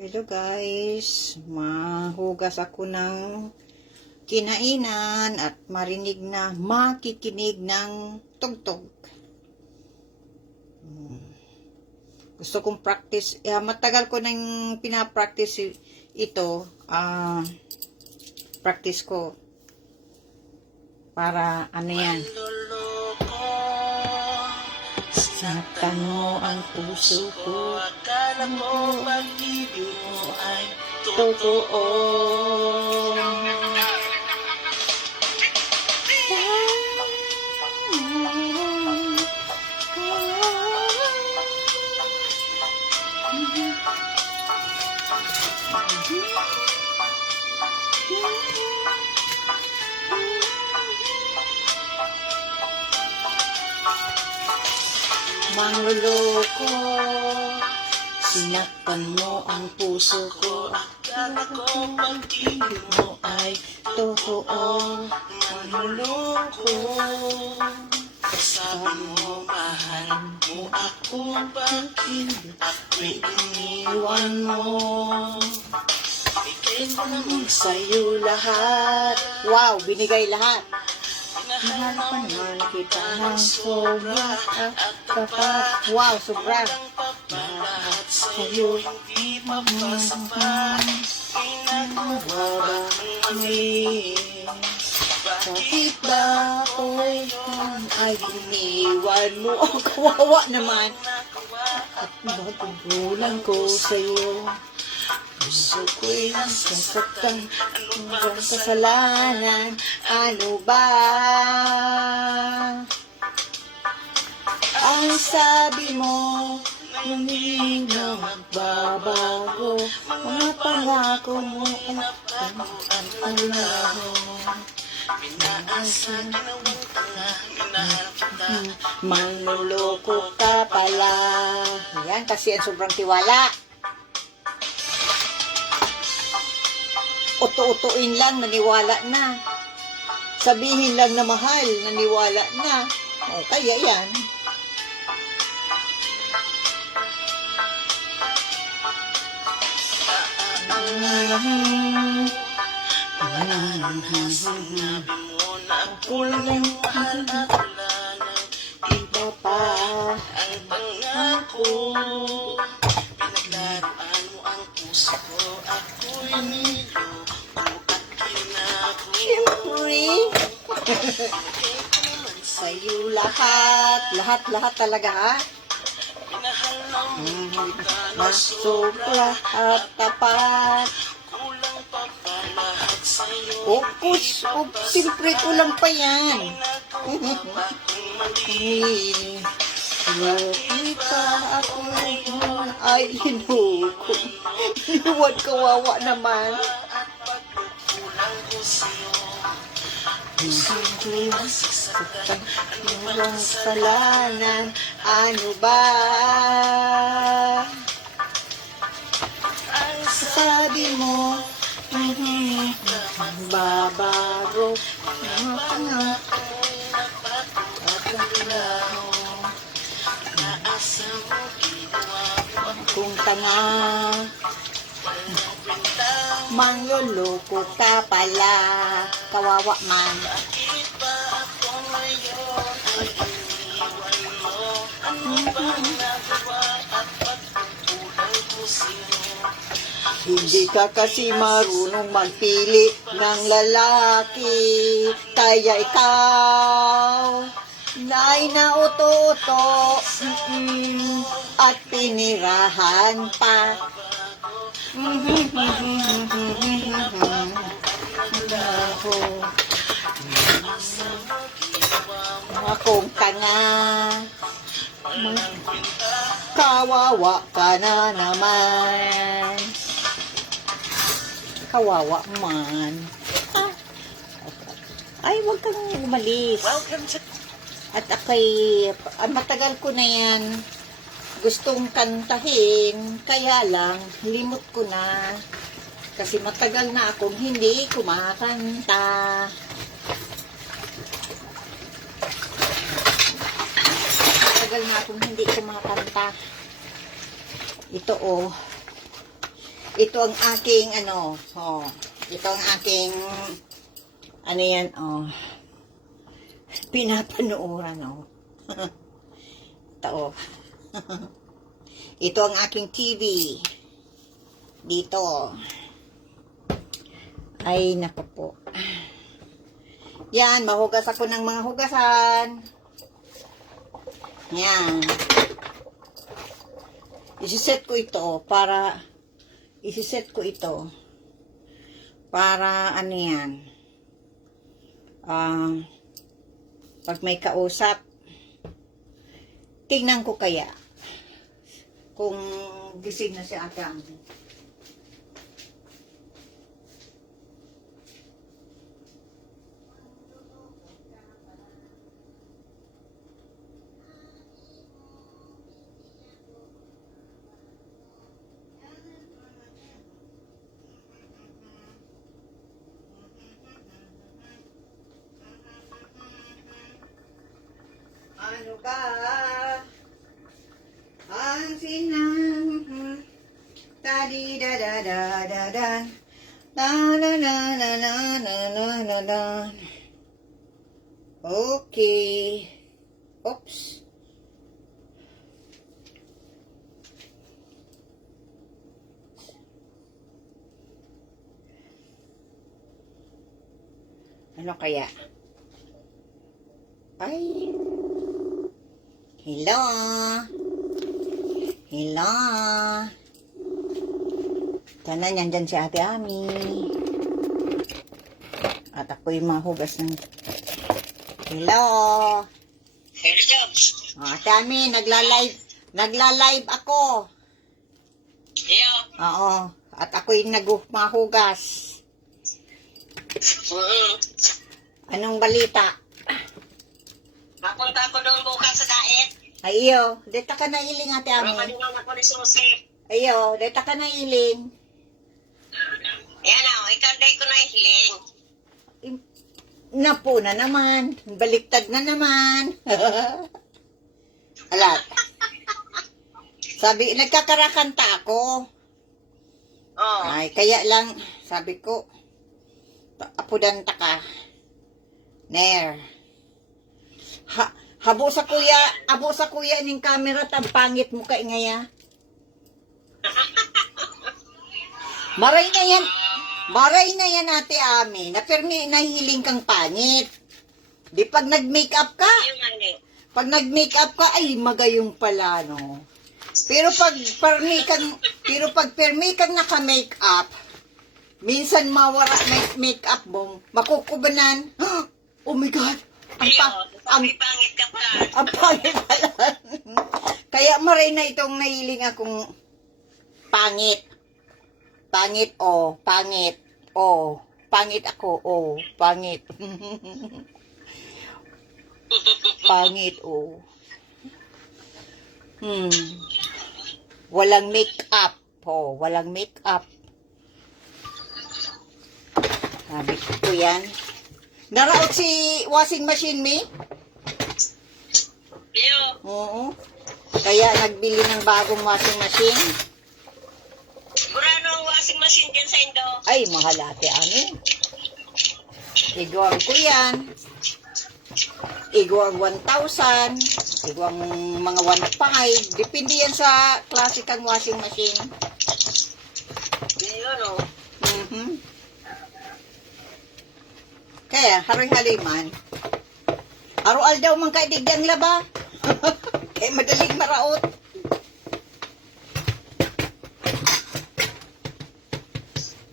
Hello guys, mahugas ako ng kinainan at makikinig ng tugtog. Gusto kong practice, matagal ko nang pinapractice ito, practice ko para ano yan. Sinaktan mo ang puso ko, akala mo pag-ibig mo ay totoo. Mangloloko, sinaktan mo ang puso ko, akala ko pag-ibig mo ay totoo. Mangloloko, sabi mo mahal mo ako, bakit ako'y iniwan mo? Bigay ko naman sa'yo lahat. Wow, binigay lahat. Mahal pa naman kita ng sobra at tapat. Wow, sobra. Lahat sa'yo hindi mapasapat. Pinagawa ba kami? Bakit ba ako'y ay iniwan mo? Oh, kawawa naman. At magugulang ko sa'yo. Puso ko'y nasasaktan. Ano bang kasalanan? Ano ba? Ang sabi mo, hindi na magbabago. Mga pangako mo at pangako. Pinaasa, ginawang tanga, minahal kita. Manloloko ka pala. Yan, kasi ang sobrang tiwala. Uto-utuin lang, naniwala na. Sabihin lang na mahal, naniwala na. O, kaya yan. Sinabi mo na ako lang mahal at wala nang iba pa. Ang pangako, pinaglaruan mo ang puso ko, ako'y niloko at kinako. Siyempre, bigay ko naman sa'yo lahat. Lahat talaga, ha? Minahal ng kita na sobra at tapat. Kulang pa ba lahat sa'yo? Opus, siyempre kulang pa yan. Kita ako ngayon ay hinuko. Inuwan, kawawa naman. Hindi ko nasasaktan. Anong kasalanan? Ano ba? Ang sabi mo, hindi na magbabago. Mga pangako'y napatulaho. Naasa mo, ginawa mo akong tanga. Mangloloko ka pala. Kawawa man. Bakit ba ako ngayon ay iniwan mo? Ano ba nagawa at pagkukulang ko sa'yo? Hindi ka kasi marunong magpili ng lalaki. Kaya ikaw na'y nauto-uto at pinirahan pa. Akong tanga, kawawa ka na naman. Kawawa man. Ay, huwag kang umalis. At ako'y, matagal ko na yan gustong kantahin, kaya lang, limot ko na. Kasi matagal na akong hindi kumakanta. Matagal na akong hindi kumakanta. Ito Ito ang aking ito ang aking yan, pinapanooran, Ito, ito ang aking TV. Dito. Ay, nako po. Yan, mahugas ako ng mga hugasan. Yan. Isiset ko ito para ano yan. Pag may kausap, tingnan ko kaya kung gising na si Ate Ami. Ano ka? Ang sinang tadi da da da da da da da da da da da da da. Okay. Oops. Ano kaya? Ay. Hello. Hello. Sana nandyan si Ate Ami. At ako'y mahugas ng... Hello. Hello. Ate Ami, nagla-live ako. Hello. Oo. At ako'y mahugas. Anong balita? Mapunta ako doon bukas sa diet. Ay, iyo. Deta ka na iling, Ate Ami. Pero kanina ako ni Susi. Ayo, deta ka na iling. Yan o, ikaw day ko na hiling. Napo na naman. Baliktad na naman. Alat. Sabi, nagkakarakanta ako. Oh. Ay, kaya lang, sabi ko, apudanta ka. Ner. Habo sa kuya ning camera, pangit mo ka ingaya. Maray na yan, Ate Ami. Napirmi, nahihiling kang pangit. Di pag nag-makeup ka, ay magayong pala, no? Pero pag permi kang naka-makeup, minsan mawara makeup mo, makukubanan. Oh my God! Ang pangit ka pala. Ang pangit pala. Kaya maray na itong nahiling akong pangit. Pangit, pangit. Pangit ako, pangit. Pangit, Walang make-up, walang make-up. Sabi ko yan. Naraot si washing machine, mi? Iyo. Oo. Kaya nagbili ng bagong washing machine. Murano ang washing machine dyan sa Indo? Ay, mahal, Ate Ami. Iguang ko yan. Iguang 1,000. Iguang mga 1,500. Depende yan sa klase kang washing machine. Iyo, no? Kaya, haroy-haloy man. Arual daw man kaidigyang laba. Kaya madaling maraot.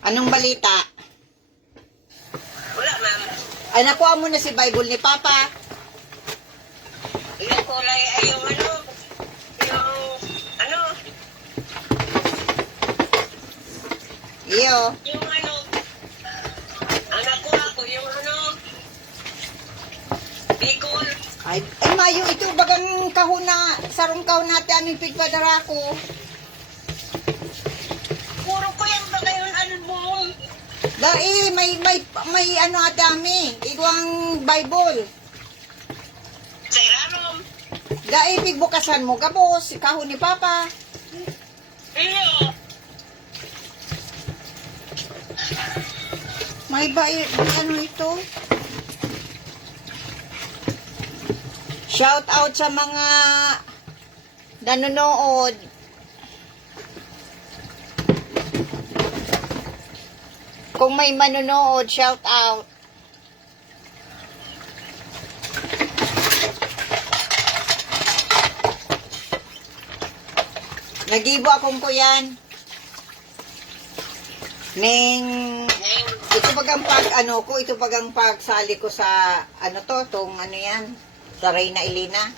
Anong balita? Wala, ma'am. Ay, nakuha mo na si Bible ni Papa. Yung kulay ay yung Iyo. yung ang nakuha ko, yung Bicol. Ay, mayo ito bagang kahon na, sarong kahon natin aming pigpadara ko. Puro ko yung bagayon, album. Dai, may ano ate ami, igwang Bible. Sa Iranom. Dai, pigbukasan mo, gabos, kahon ni Papa. Iyo. May ba, ano ito? Shout out sa mga nanonood. Kung may manonood, shout out. Nagibo akong kuyan. Ito bagang ito bagang pagsali ko sa, tong ano yan, sa Reyna Elena.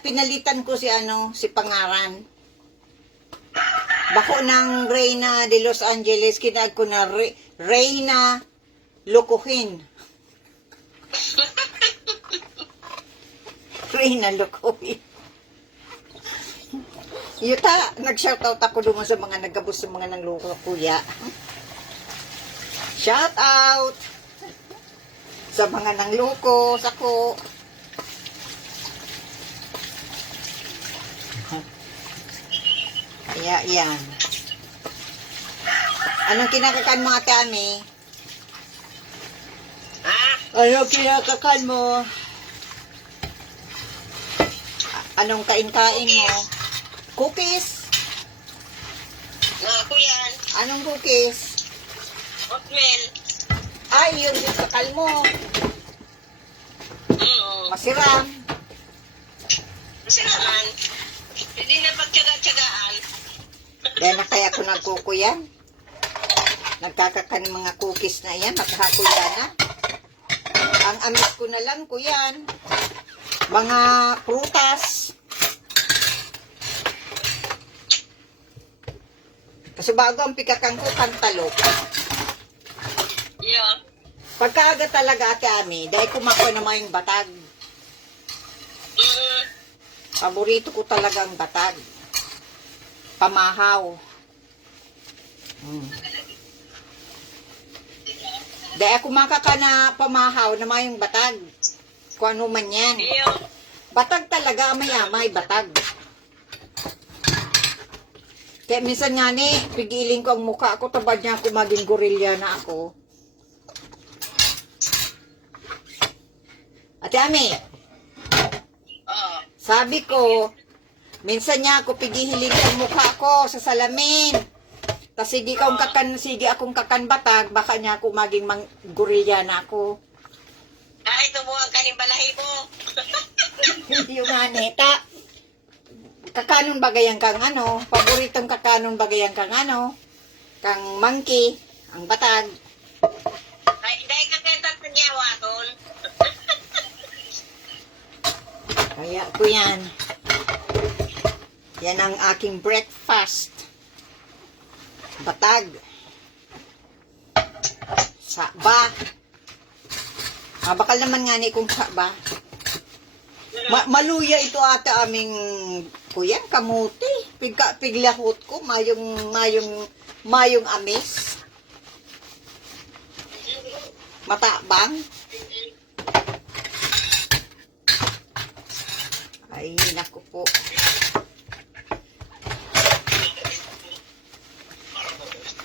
Pinalitan ko si Pangaran. Bako ng Reyna de Los Angeles, kinag ko na Reyna Lokohin. Reyna Lokohin. Yuta, nag-shoutout ako doon sa mga nagabos sa mga nangloko kuya. Shout out sa mga nangloko sako. Kaya yan. Anong kinakakan mo, Ate Ami? Anong kinakakan mo? Anong kain-kain mo? Cookies? Ako yan. Anong cookies? Oatmeal. Ay, yung kakal mo. Masiram. Kasi naman, hindi na pagtyaga-tyagaan. Dahil na kaya ko nagkukuyan. Nagkakakan mga cookies na yan, makahakuyan na. Ang amis ko na lang, kuyan. Mga prutas. Kasi bago ang pikakang ko, kantalok. Yeah. Pagkaaga talaga, Ate Ami, dahil kumako naman yung batag. Paborito ko talaga ang batag. Pamahaw. Dahil ako makaka na pamahaw naman yung batag. Kung ano man yan. Yeah. Batag talaga, amay-amay, batag. Kaya minsan nga ni, pigiling ko ang mukha ako, tabad niya ako maging gorilya na ako. Ate Ami, sabi ko, minsan niya ako pigihiling ang mukha ko sa salamin. Tapos sige akong kakan batag, baka niya ako maging gorilya na ako. Ay, tumuhang ka ng balahi mo. Yung aneta. Kakanon bagayan kang paboritong kakanon bagayan kang kang monkey, ang batag. Ay, dahil ka kentat na niyawa ton. Kaya ko yan. Yan ang aking breakfast. Batag. Saba. Bakal naman nga ni kung saba. Maluya ito ata aming kuyan, kamuti. Piglahot ko, mayong amis. Matabang. Ay, naku po.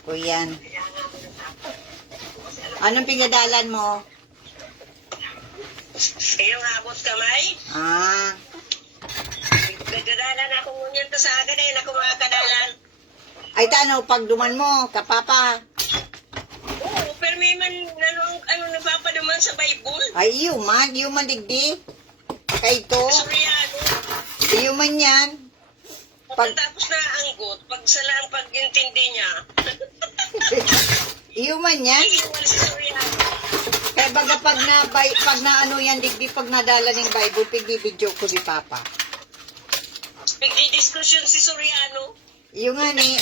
Kuyan. Anong pigadalan mo? Yung abot kamay. Nagdadalan ako ngunyan to sa agad eh. Naku mga kadalan. Ay, pag duman mo, kapapa. Oo, pero may man, napapaduman sa Bible. Ay, iyo man digdi. Kay ito. Suryano. Iyo man yan. Pagkatapos na anggot, pag salang pag-intindi niya. Iyo man yan. Iiwan si Suryano. Kaya baga pag na yan digdi, pag nadala ng Bible, pigbibidyo ko si Papa. Pagdi-diskusyon si Suryano. Iyo nga ni,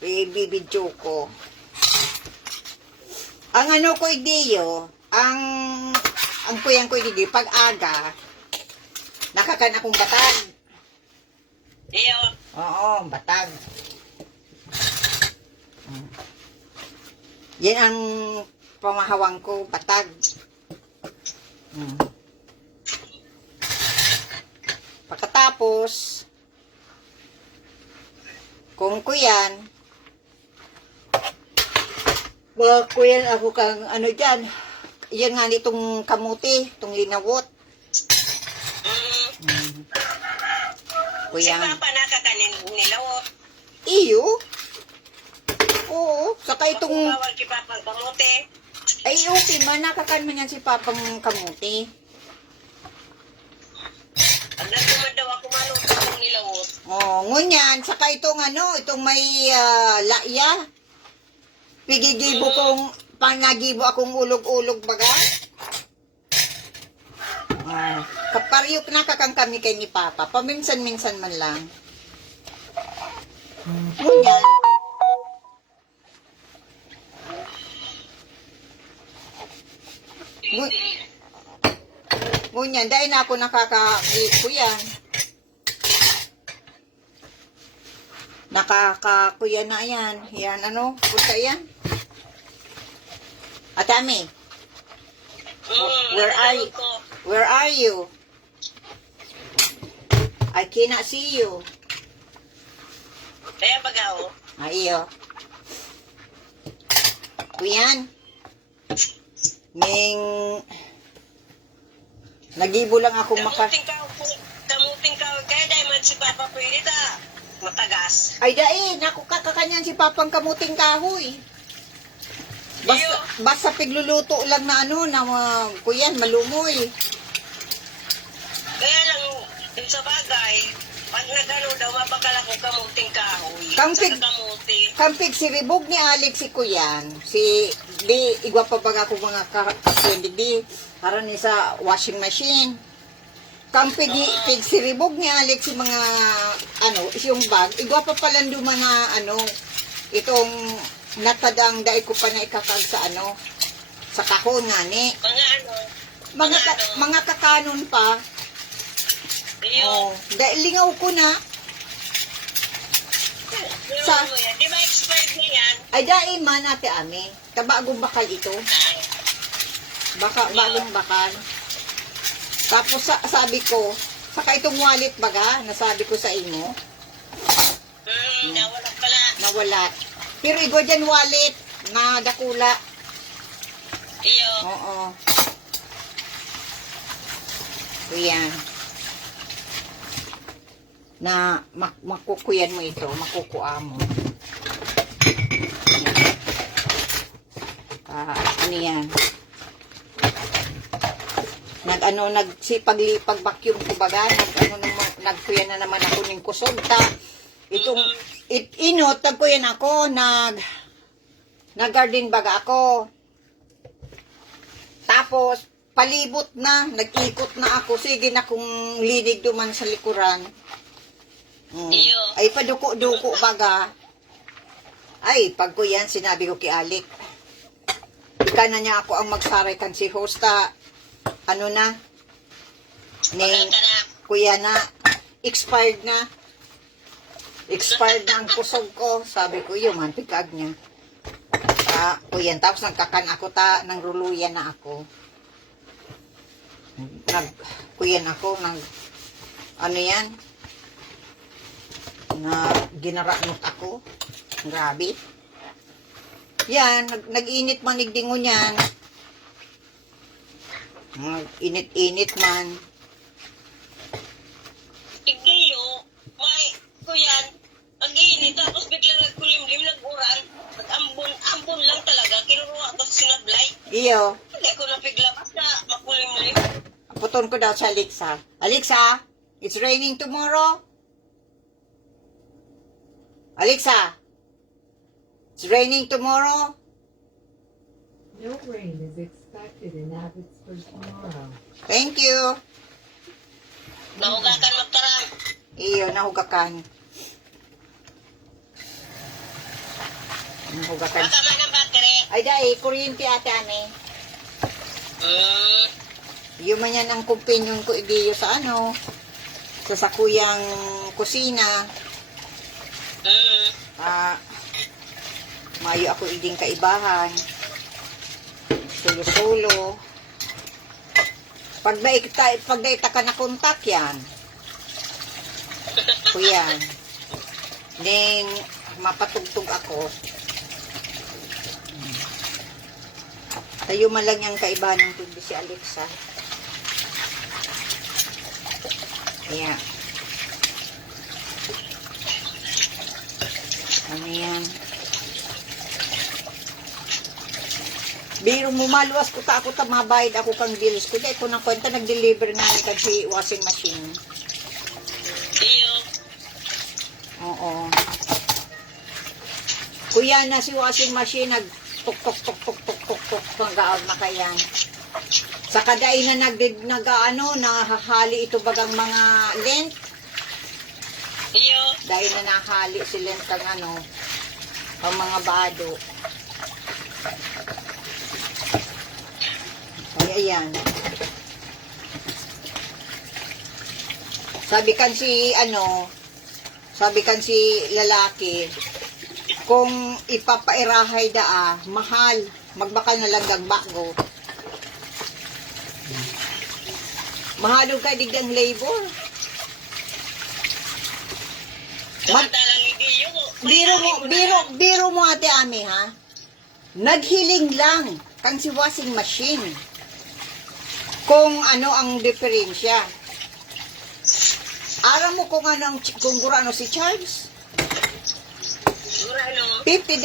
pigbibidyo ko. Ang ko idiyo, ang kuyang ko idiyo, pag aga, nakakan akong batag. Iyo. Oo, batag. Yan ang pamahawang ko, batag. Pagkatapos, Kung kuyan, kuyan ako kang ano dyan, yan nga nitong kamuti, itong linawot. Si Kuyan. Papa nakakanin nilawot. Iyo? Oo, saka itong, Bawal kay Papa ang kamote. ay okay man, nakakan man yan si Papang kamuti. Ang nagtumad daw ako maluto ng nilawot. Oh, ngunyan, saka itong ano, itong may laya. Pigigibo kong, panagibo akong ulog-ulog baga. Kaparyok na kakang kami kay ni Papa. Paminsan-minsan man lang. Ngunyan. Ngunyan, dahil na ako nakaka-ko yan. Nakakakuya na yan. Yan, ano? Punta yan. Atami, where are you? Where are you? I cannot see you. Kaya bagaw. Ayo. Kuyan. Ning nagibo lang ako Kamuting ka. Kaya dahil man si Papa pwede ta. Matagas. Ay dai, naku kakakanyan si Papang kamuting kahoy. Basta pigluluto lang na ano, na kuyan, malumoy. Kaya lang, dun sa bagay, pag nagano daw, mapakala ko kamuting kahoy. Kampig. Sa kamuti. Kampig si Ribog ni Alex si kuyan. Si di igwa pa baga ko mga kakwen di para ni sa washing machine. Kampig pig si Ribog ni Alex si mga ano, yung bag. Igwa pa pala mga ano, itong natadang dahil ko pa na ikakag sa ano, sa kahon nga ni. Mga kakanon pa. Oh, dahil lingaw ko na. Di ba expired na yan? Ay dahil man ate ami. Kabagong bakal ito. Bagong bakal. Tapos sabi ko, saka itong wallet baga, nasabi ko sa imo. Nawala pala. Nawala. Pero igo dyan wallet na dakula. Iyo. Oo. So yan. Na makukuyan mo ito, makukua mo. Ano yan? Nagsipag-lipag vacuum ko baga, nagkuya na naman ako ng kusog ta. Itong inot, nagkuyan ako, nag-garden baga ako. Tapos, palibot na, nag-ikot na ako. Sige na kung linig duman sa likuran. Ay, paduko-duko baga. Ay, pagkuyan, sinabi ko kay Alec. Ika na niya ako ang magsaray kan si hosta. Ano na? Kuya na, expired na. Expired na ang kusog ko. Sabi ko, yung mantikag niya. Kuya, tapos nagkakan ako nang ruluyan na ako. Kuyan ako, ano yan? Ginaranot ako. Grabe. Yan, nag-init manigdingo niyan. Init-init man. Igayo, may kuyan, ang-init, tapos biglang nagkulimlim, nag-uran, nag-ambon lang talaga, kinuruha ko sa sinablay. Iyo. Hindi ko napigla, basta makulimlim. Puton ko daw sa Alexa. Alexa, it's raining tomorrow. Alexa, it's raining tomorrow. No rain is expected in Abbotsford tomorrow. Thank you. Nahugakan magtarang. Iyo, nahugakan. Nahugakan. Baka man ang battery. Ay, dahil, kuryente ate, ane. Yung man yan ang companion ko, idiyo sa ano, sa sakuyang kusina. Mayo ako iding kaibahan. Sulo-sulo. Pag daita ka na kontak yan. Kuyan. Ning mapatugtog ako. Tayo man lang yung kaibahan ng tubig si Alexa. Ayan. Ano yan? Biro mo maluwas ko ta ako ta mabayad ako kang bills ko. Dahil ko ng kwenta nag-deliver nga ni kasi washing machine. Iyo. Oo. Kuya na si washing machine nag tuk tuk tuk tuk tuk tuk tuk hanggang makayan. Sa kaday na nahahali ito bagang mga lent. Iyo. Dahil na nahali si lent ang ang mga bado. Ay, ayan. Sabi kan si lalaki, kung ipapairahay mahal, magbakal na lang gagbago. Mahalog ka digdang labor. Samantalang hindi yun. Biro mo ate Ami ha. Naghiling lang kang si washing machine. Kung ano ang diferensya. Aram mo kung gurano si Charles? Gurano. $50.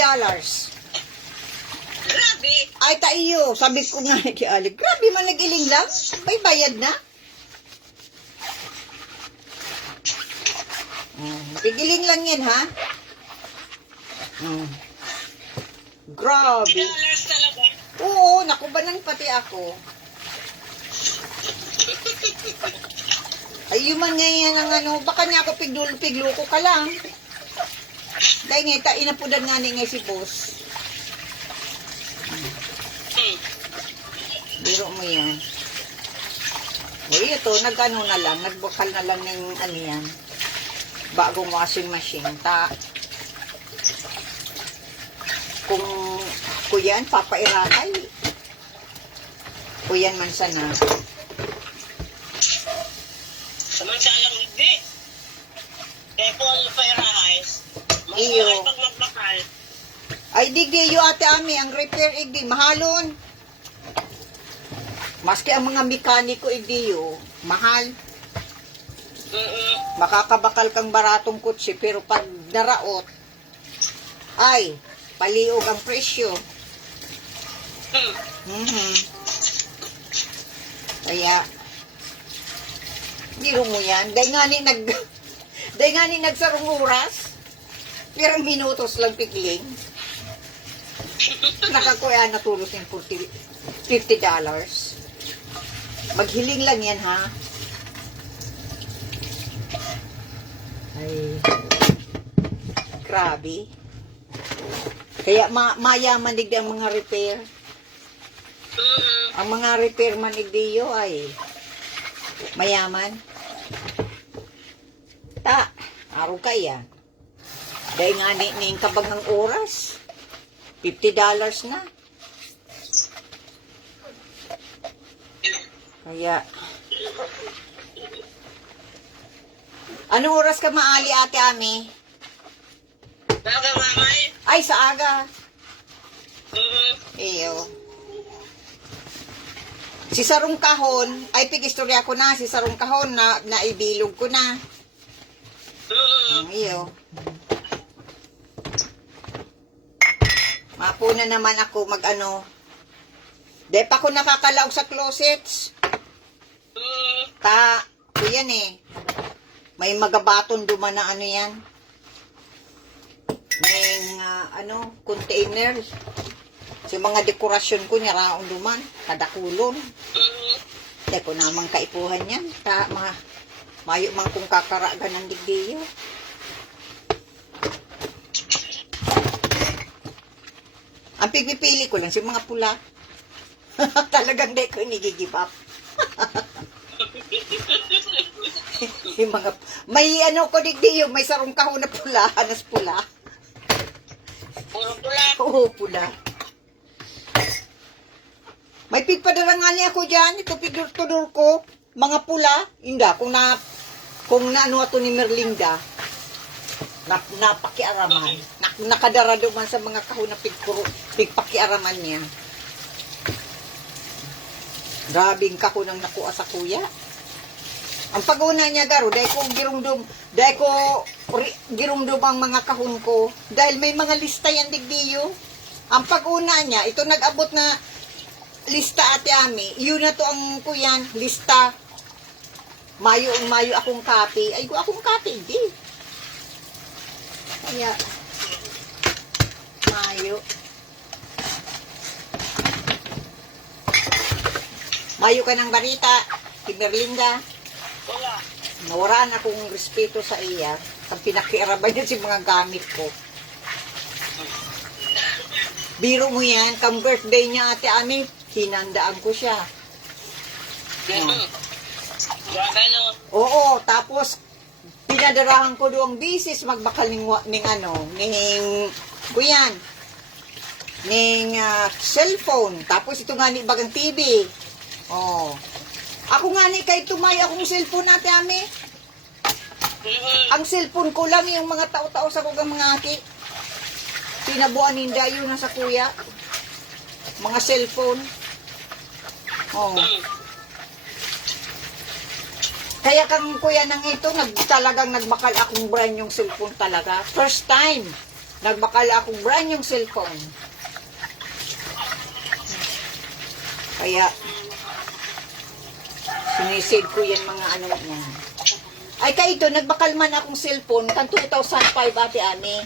Grabe. Ay, taiyo. Sabi ko nga kay Alec, grabe man nagiling lang. May bayad na. Pigiling lang yan, ha? Grabe. $50 talaga. Oo, nakubanang pati ako. Ay, man ngayon ang baka niya ako pigluko ka lang. Dahil nga, inapudan nga nga si boss. Biro mo yan. Uy, ito, nagbukal na lang ng yan. Bagong washing machine. Kung kuyan, papairakay. Kuyan man sana. Samantalang hindi. Kaya po ang pairahay. Iyo. Mga pag magbakal. Ay, di gayo ate Ami, ang repair igdi, mahalon. Maski ang mga mekaniko igdiyo, mahal. Makakabakal kang baratong kutsi, pero pag naraot, ay, paliog ang presyo. Kaya, biro mo yan. Dahil nga ni nagsarong oras, pero minutos lang pikling. Nakakuya natulog yung $50. Maghiling lang yan, ha? Ay, grabe. Kaya mayaman digdi ang mga repair. Ang mga repair man digdiyo ay mayaman. Araw kaya. Dahil nga ni kabagang oras, $50 na. Kaya, anong oras ka maali ate Ami? Baga mamay. Ay, sa aga. Iyo. Si Sarong Kahon, ay pigistorya ko na, si Sarong Kahon na naibilog ko na. Iyo. Mapuna naman ako Di pa ako nakakalaog sa closets. Yan eh. May magabaton duman na yan. May container. Si mga dekorasyon ko niya raong duman. Kadakulon. Di ko namang kaipuhan yan. Mayo man kung kakaragan ng digdiyo. Ang pipili ko lang si mga pula. Talagang di ko nigigib up. Yung mga, may ko digdiyo, may Sarong Kahon na pula, anas pula. Puro pula. Oo, pula. May pigpadarangali ako dyan, ito pigtudor ko, mga pula, inda, kung na ato ni Merlinda. Napakiaraman. Nakadara man sa mga kahon na pigpakiaraman niya. Grabing kahon ang nakuha sa kuya. Ang pag-una niya garo, dahil ko girumdum ang mga kahon ko. Dahil may mga lista yan digdiyo. Ang pag-una niya, ito nag-abot na lista ate Ami. Yun na to ang kuyan, lista. Mayo akong copy. Ay, akong copy, hindi. Kaya, Mayo ka ng balita, Kimerlinda. Wala. Nawaraan akong respeto sa iya. Ang pinakiarabay niya si mga gamit ko. Biro mo yan, kam birthday niya ate Ami, hinandaan ko siya. Grabe no. Oo, tapos pinadarahan ko doong bisis magbakal ning kuyan ning cellphone. Tapos ito nga ni bagang TV. Oh. Ako nga ni kay tumay akong cellphone ate Ami. Ang cellphone ko lang yung mga tao-tao sa kugang mga aki. Pinabuan ninda yun na sa kuya. Mga cellphone. Oh. Kaya kang kuya nang ito, talagang nagbakal akong brand yung cellphone talaga. First time, nagbakal akong brand yung cellphone. Kaya, sinisave ko yan mga ano niya. Ay, kaya ito, nagbakal man akong cellphone, kan 2005 ate Ami.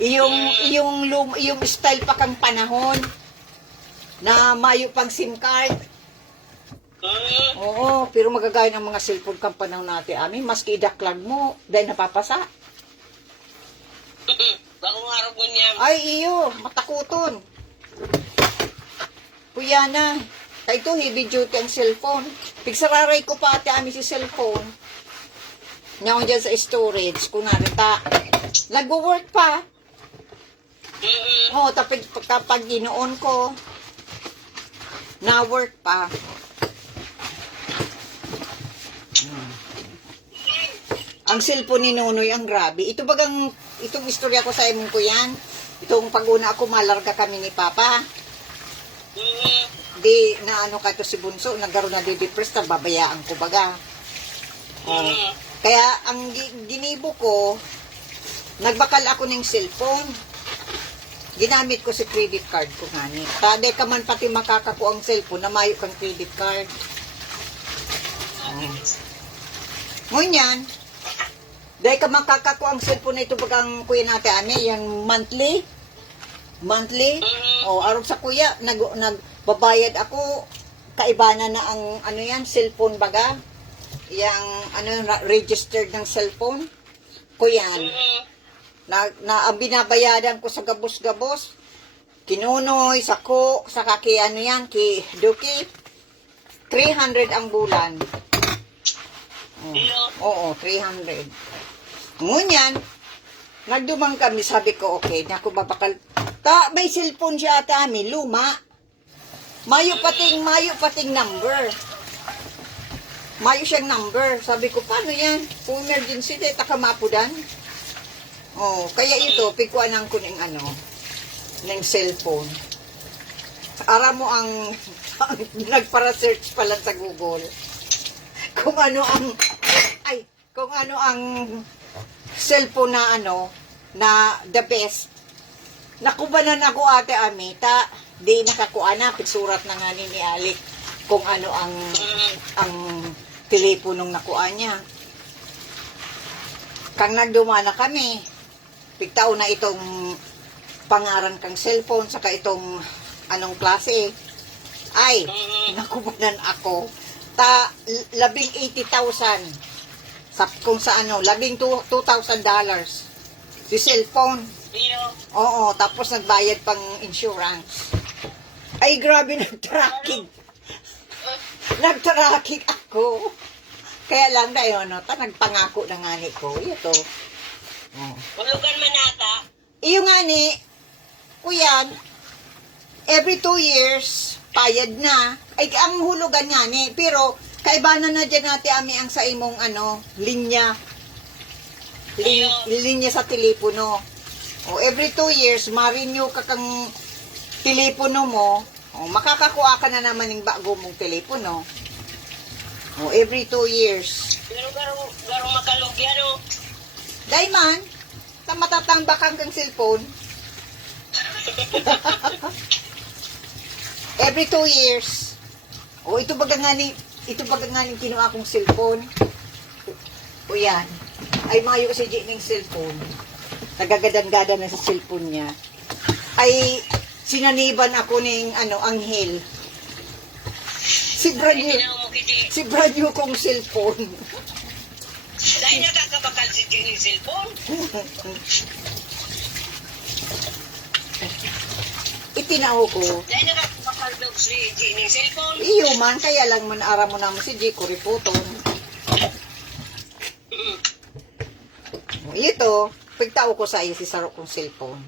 Yung style pa kang panahon, na mayo pang SIM card. Oo, pero magagaya ng mga cellphone kang panahon natin, Ami, maski idaklag mo, dahil napapasa. Bakong araw ko niya. Ay, iyo, matakuton. Puyana, kaya ito, heavy duty ang cellphone. Pigsararay ko pa ate, Ami, si cellphone. Ngayon dyan sa storage, kunwari nag-work pa. Oo, tapos kapag ginoon ko, na-work pa. Ang cellphone ni Nonoy ang grabe. Itong istorya ko sa imong ko yan. Itong pag-una ako, malarga kami ni Papa. Di, na ano ka to si Bunso, nagkaroon na di-depress, babayaan ko baga. Kaya, ang ginibo ko, nagbakal ako ng cellphone. Ginamit ko si credit card ko ngani. Tade ka man pati makakakuha ang cellphone, na mayo kang credit card. Ngunyan, dahil ka makakakuha ang cellphone na ito bagang kuya natin, Ami, yung monthly, o arog sa kuya, nagbabayad ako, kaibana na ang, ano yan, cellphone baga, yung, registered ng cellphone, kuyan, ang binabayadan ko sa gabos-gabos, kinunoy, sako, sa kaki, ki Duki, 300 ang bulan. Oo, 300. Ngunyan, nagdumang kami, sabi ko, okay, naku babakal. May cellphone siya ate Ami, luma. Mayo pating number. Mayo siyang number. Sabi ko, paano yan? Kung emergency, takamapudan. Oh, kaya ito, pikuanan ko ng cellphone. Ara mo ang nagpara-search pa lang sa Google. Kung ano ang cellphone na na the best. Nakubanan ako ate Ami, di nakakuha na, pigsurat na nga ni Alik kung ano ang teleponong nakuha niya. Kang nagdumana kami, pigtao na itong pangaran kang cellphone, saka itong anong klase. Ay, nakubanan ako. 80,000. Kung sa $2,000 si cellphone. Oo, tapos nagbayad pang insurance. Ay, grabe, nag-tracking ako. Kaya lang dahil nagpangako na nga ni ko. Ito. Hulugan manata. Iyo nga ni, kuyan, every 2 years, payad na. Ay, ang hulugan nga ni, pero kaibanan na dyan natin Ami ang sa imong linya. linya sa telepono. O every 2 years, ma-renew ka kang telepono mo. O makakakuha ka na naman ng bago mong telepono. O every 2 years. Pero garo makalog yan, oh. Dahil man, sa matatambakang kang cellphone. Every 2 years. O ito baga nga ni kinuha kong cellphone. O yan. Ay mayo si G ng cellphone. Nagagadan-gada na sa cellphone niya. Ay sinaniban ako ng anghel. Si brand new. Si brand new kong cellphone. Dahil nakakabakal si Jenny cellphone. Itinaho ko. Dahil nakakabakal daw si Jenny cellphone. Iyo man, kaya lang man ara mo naman si G, kuriputon. Ito, pagtao ko sa iyo si Saro kong cellphone.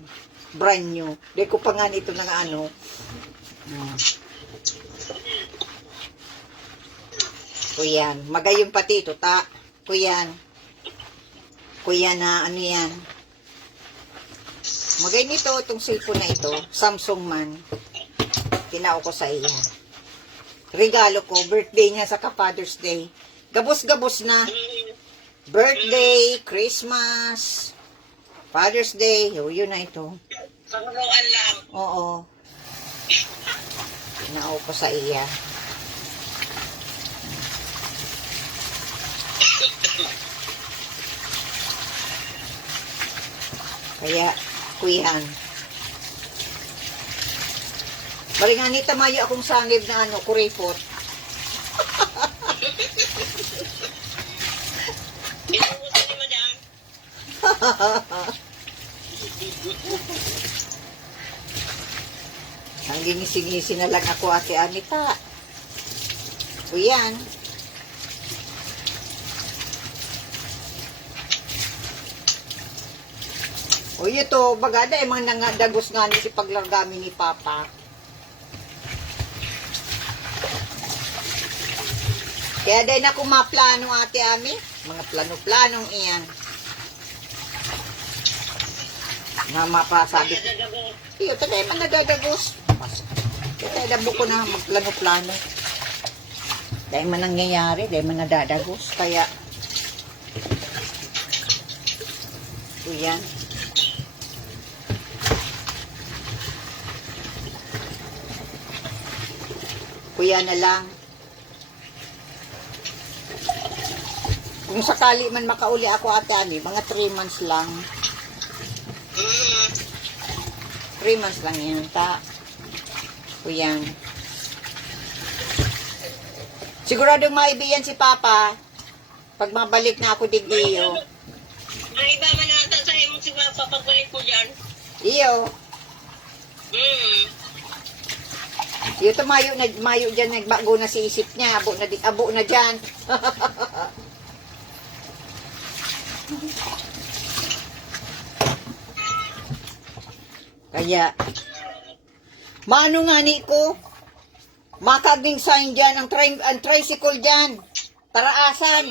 Brand new. Di ko pa nga nito ng ano. Kuyan. Magayon pati ito, ta. Kuyan. Kuyan na ano yan. Magay nito, itong cellphone na ito. Samsung man. Tinao ko sa iya. Regalo ko. Birthday niya sa Father's Day. Gabos-gabos na. Birthday, Christmas, Father's Day, yun na ito. Paguluan lang. Oo. Tinao ko sa iya. Kaya, kuyan. Bali nga ni tamayo akong sangib na kuripot. Inuuso ni madam. Ang ginisi-gisi na lang ako, Ate Anita. Kuyan. O ito, bagada, mga nangadagos nga ni si paglargami ni Papa. Kaya dahil ako maplano, Ate Ami. Mga plano-planong iyan. Nga mapasabi. Iyo, taday man nadadagos. Kaya dabo ko na magplano-plano. Dahil man nangyayari, dahil man nadadagos. Kaya, yan. Kuya na lang. Kung sakali man makauli ako, Ate Ami, mga 3 months lang. 3 months lang yan, ta. Kuyan. Siguradong maibiyan si Papa pag mabalik na ako digdiyo. Ang iba man nata sa imong siguro papagbalik ko dyan. Iyo. Iyo to mayo dyan, nagbago na si isip niya. Abo na dyan. Kaya, maano nga ni ko, makaging sign dyan, ang tricycle dyan, taraasan,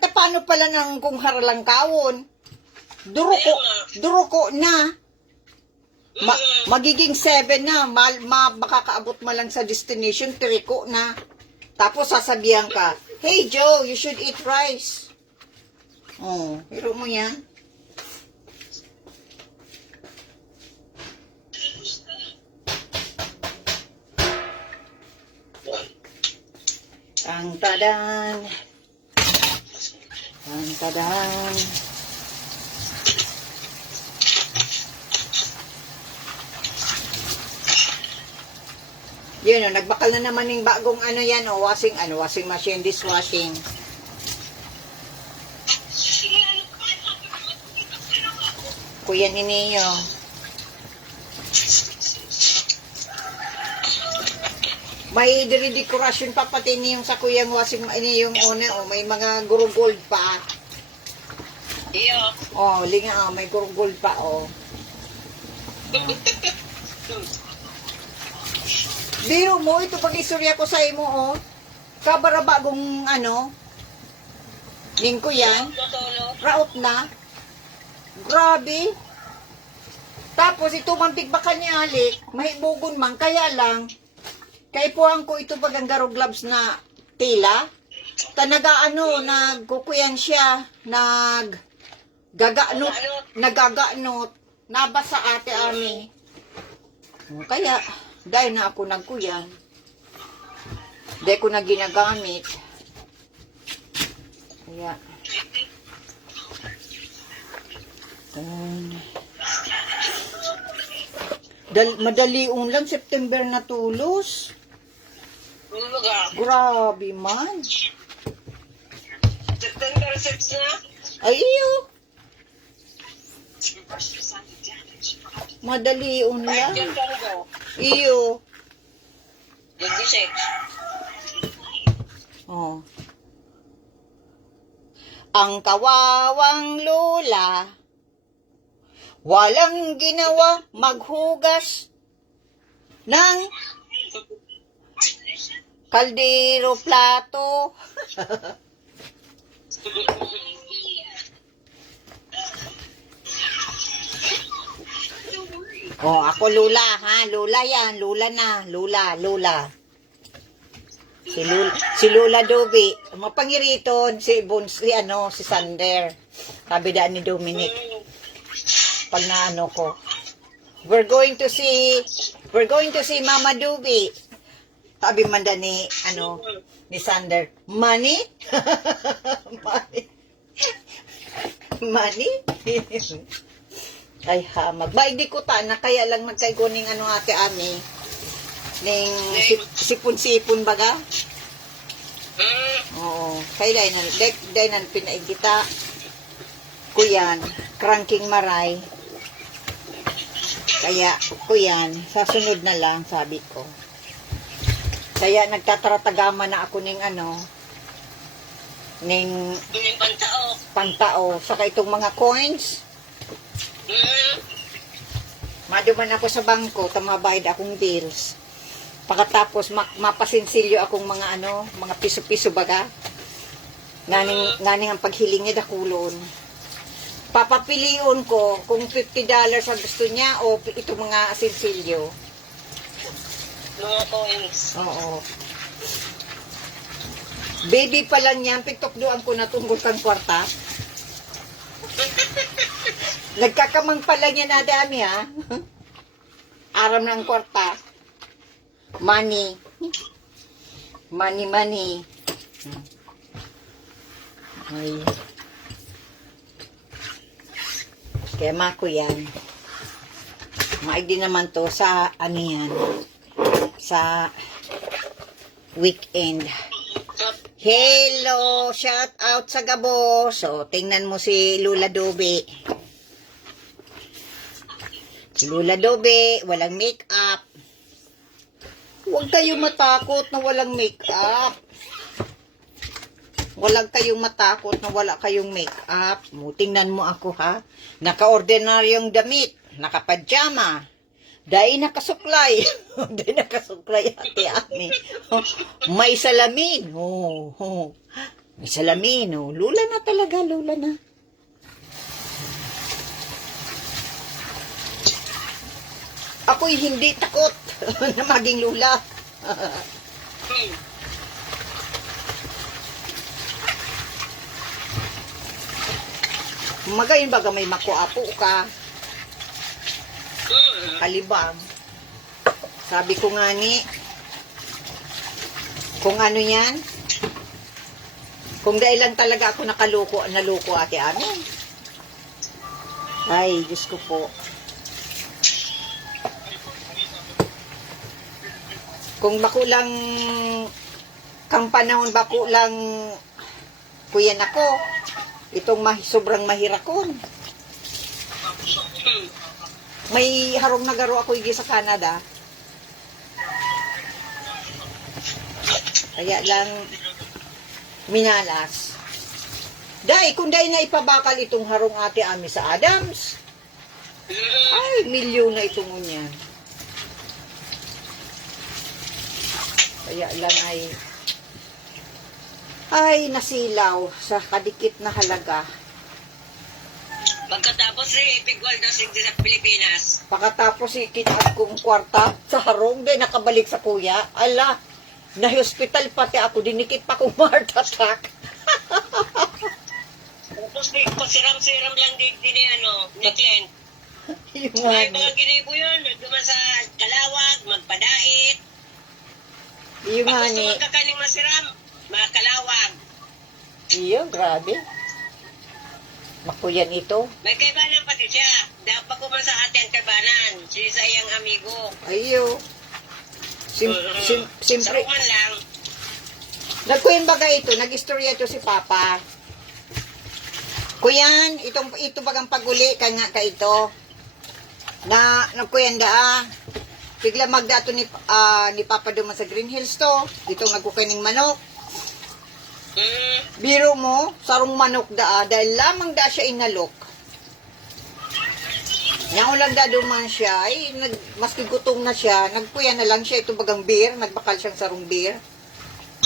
ta paano pala nang kung haralang kawon, duruko na, magiging 7 na, makakaabot mo lang sa destination, tiriko na, tapos sasabihan ka, hey Joe, you should eat rice. Oh, hiro mo yan. Ang tadan. Yun o, nagbakal na naman yung bagong washing machine, dishwashing. Kuya ni Neo. May dekorasyon pa pati niyong sa kuyang washing yung una, may mga gold pa. Iyo. Linga, may gold pa, Biro mo, ito pag istorya ko sa imo, kabara bagong Lingko yan. Totoo. Raot na. Grabe. Tapos ito man bigbakan ni Alik, mahibugon man, kaya lang, kaipuhan ko ito bagang garo gloves na tila. Nagkukuyan siya, nagaganot, nabasa ate ami. Kaya, dahil na ako nagkuyan, dahil ko na ginagamit. Kaya, madaliun lang, September na tulos. Grabe man. September 6 na. Ay, iyo. Madaliun Ay, lang. dyan ka na daw. Iyo. 26. Oh. Ang kawawang lola, walang ginawa maghugas ng kaldero plato. Oh, ako lula, ha? Lula yan. Lula na. Lula. Si Lula Dobi. Mapangiriton si Sander. Sabi daan ni Dominic. Pag naano ko. We're going to see Mama Dobi. Sabi man da ni Sander. Money? Money? Ay hamag. Ba, hindi ko na kaya lang nagkayguning ate ami. Ning sipon-sipon baga. Oo. Kaya dahil nan pinaigita. Kuyan. Cranking maray. Kaya, kuyan. Sa sunod na lang, sabi ko. Kaya nagtataratagaman na ako ning pantao. Saka itong mga coins. Maduman ako sa bangko, tamabayad akong bills. Pagkatapos mapasinsilyo akong mga mga piso-piso baga. Nganing ang paghiling niya dakulon. Papapiliun ko kung $50 ang gusto niya o itong mga sinsilyo. Mga coins. Oo. Baby pa lang yan, pitokdoan ko na tunggol kang kwarta. Nagkakamang pala niya na dami, ha? Aram ng kwarta. Money. Money. Ay. Kaya mako yan. Maig din naman to sa yan. Sa weekend. Hello! Shout out sa Gabo. So, tingnan mo si Lula Dobe. Si Lula Dobe, walang make-up. Huwag kayong matakot na walang make-up. Walang kayong matakot na wala kayong make-up. Tingnan mo ako, ha? Naka-ordinaryong damit. Naka-pajama. Dahil nakasuklay. Dahil nakasuklay ate ami. May salamin. May salamin. Lula na talaga, lula na. Ako'y hindi takot na maging lula. Magayon baga may makuapo ka. Kalibang. Sabi ko nga ni, kung ano yan, kung dahil lang talaga ako naluko ate amin. Ay, Diyos ko po. Kung bakulang kang panahon, bakulang kuyan ako, itong sobrang mahirakon. May harong na garo ako higi sa Canada. Kaya lang minalas. Dahil kung dahil na ipabakal itong harong ate ami sa Adams, ay, milyon na itong unyan. Kaya lang ay Ay, nasilaw sa kadikit na halaga. Pagkatapos ipigwal na sa Pilipinas. Pagkatapos ikinat kong kwarta sa harong, di nakabalik sa kuya. Ala, na-hospital pati ako, dinikit pa kong heart attack. Tapos pasiram-siram lang din ni Clint. Yung May nga mga ginibo yun, nagduman sa kalawag, magpadait. Yung nga Pag ni, gusto magkakaning masiram, mga kalawag. iyo, grabe. Makuyan ito. May kaibanan pati siya. Dapat ko man sa atin kaibanan. Si sayang amigo. Ayo. Siyempre, Saruman lang. nagkuyan baga ito, nag-istorya ito si Papa. Kuyan, ito bagang paguli, kanya ka ito. Na, nagkuyan daa. Bigla magdato ni Papa duman sa Green Hills to. Itong nagkukaning manok. Biro mo, sarong manok daa, dahil lamang daa siya inalok. Yang ulang da duman siya, ay, maski gutom na siya, nagkuya na lang siya, ito bagang beer, nagbakal siyang sarong beer.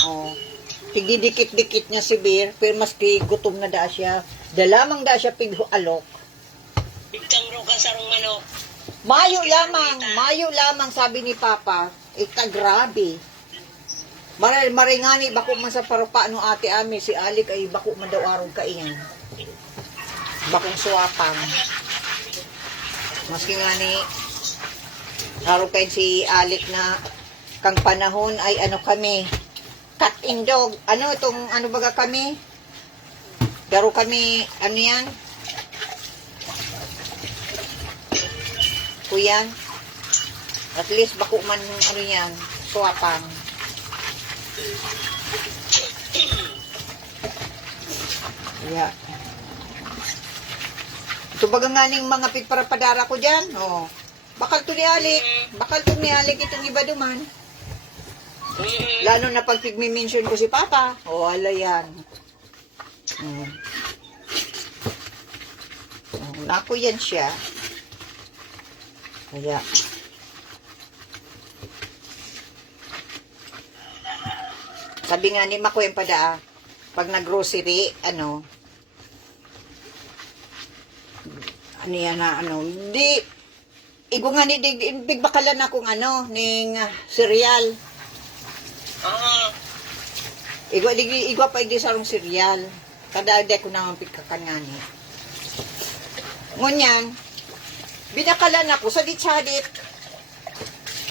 Oh. Tigdidikit-dikit niya si beer, pero maski gutom na daa siya, dahil lamang daa siya alok. Bigtang ro ka sarong manok. Mayo lamang, sabi ni Papa, ika grabe. Maringani, bako man sa parupa no ate ami, si Alik ay bako man daw araw kaingan. Bakong suwapang. Maski nga ni, araw kain si Alik na kang panahon ay ano kami, cat and dog. Ano itong, ano baga kami? Daro kami, ano yan? Kuyan. At least bako man, ano yan, suwapang. Yeah. Ito baga nga ning mga pitparapadara ko dyan. Oh. Bakal to ni Alik. Bakal to ni Alik itong iba duman. Lalo na pag pigmi-mention ko si Papa. Oh, ala yan. Oh. Oh, naku yan siya. Kaya. Sabi nga ni Mako yung pada, pag nag-grocery, ano yan na, di, igo nga ni, bakalan akong ning cereal. Igo pa hindi sarong cereal. Kada ko nang pikakan nga ni. Ngunyan, binakalan ako, sadit-sadit.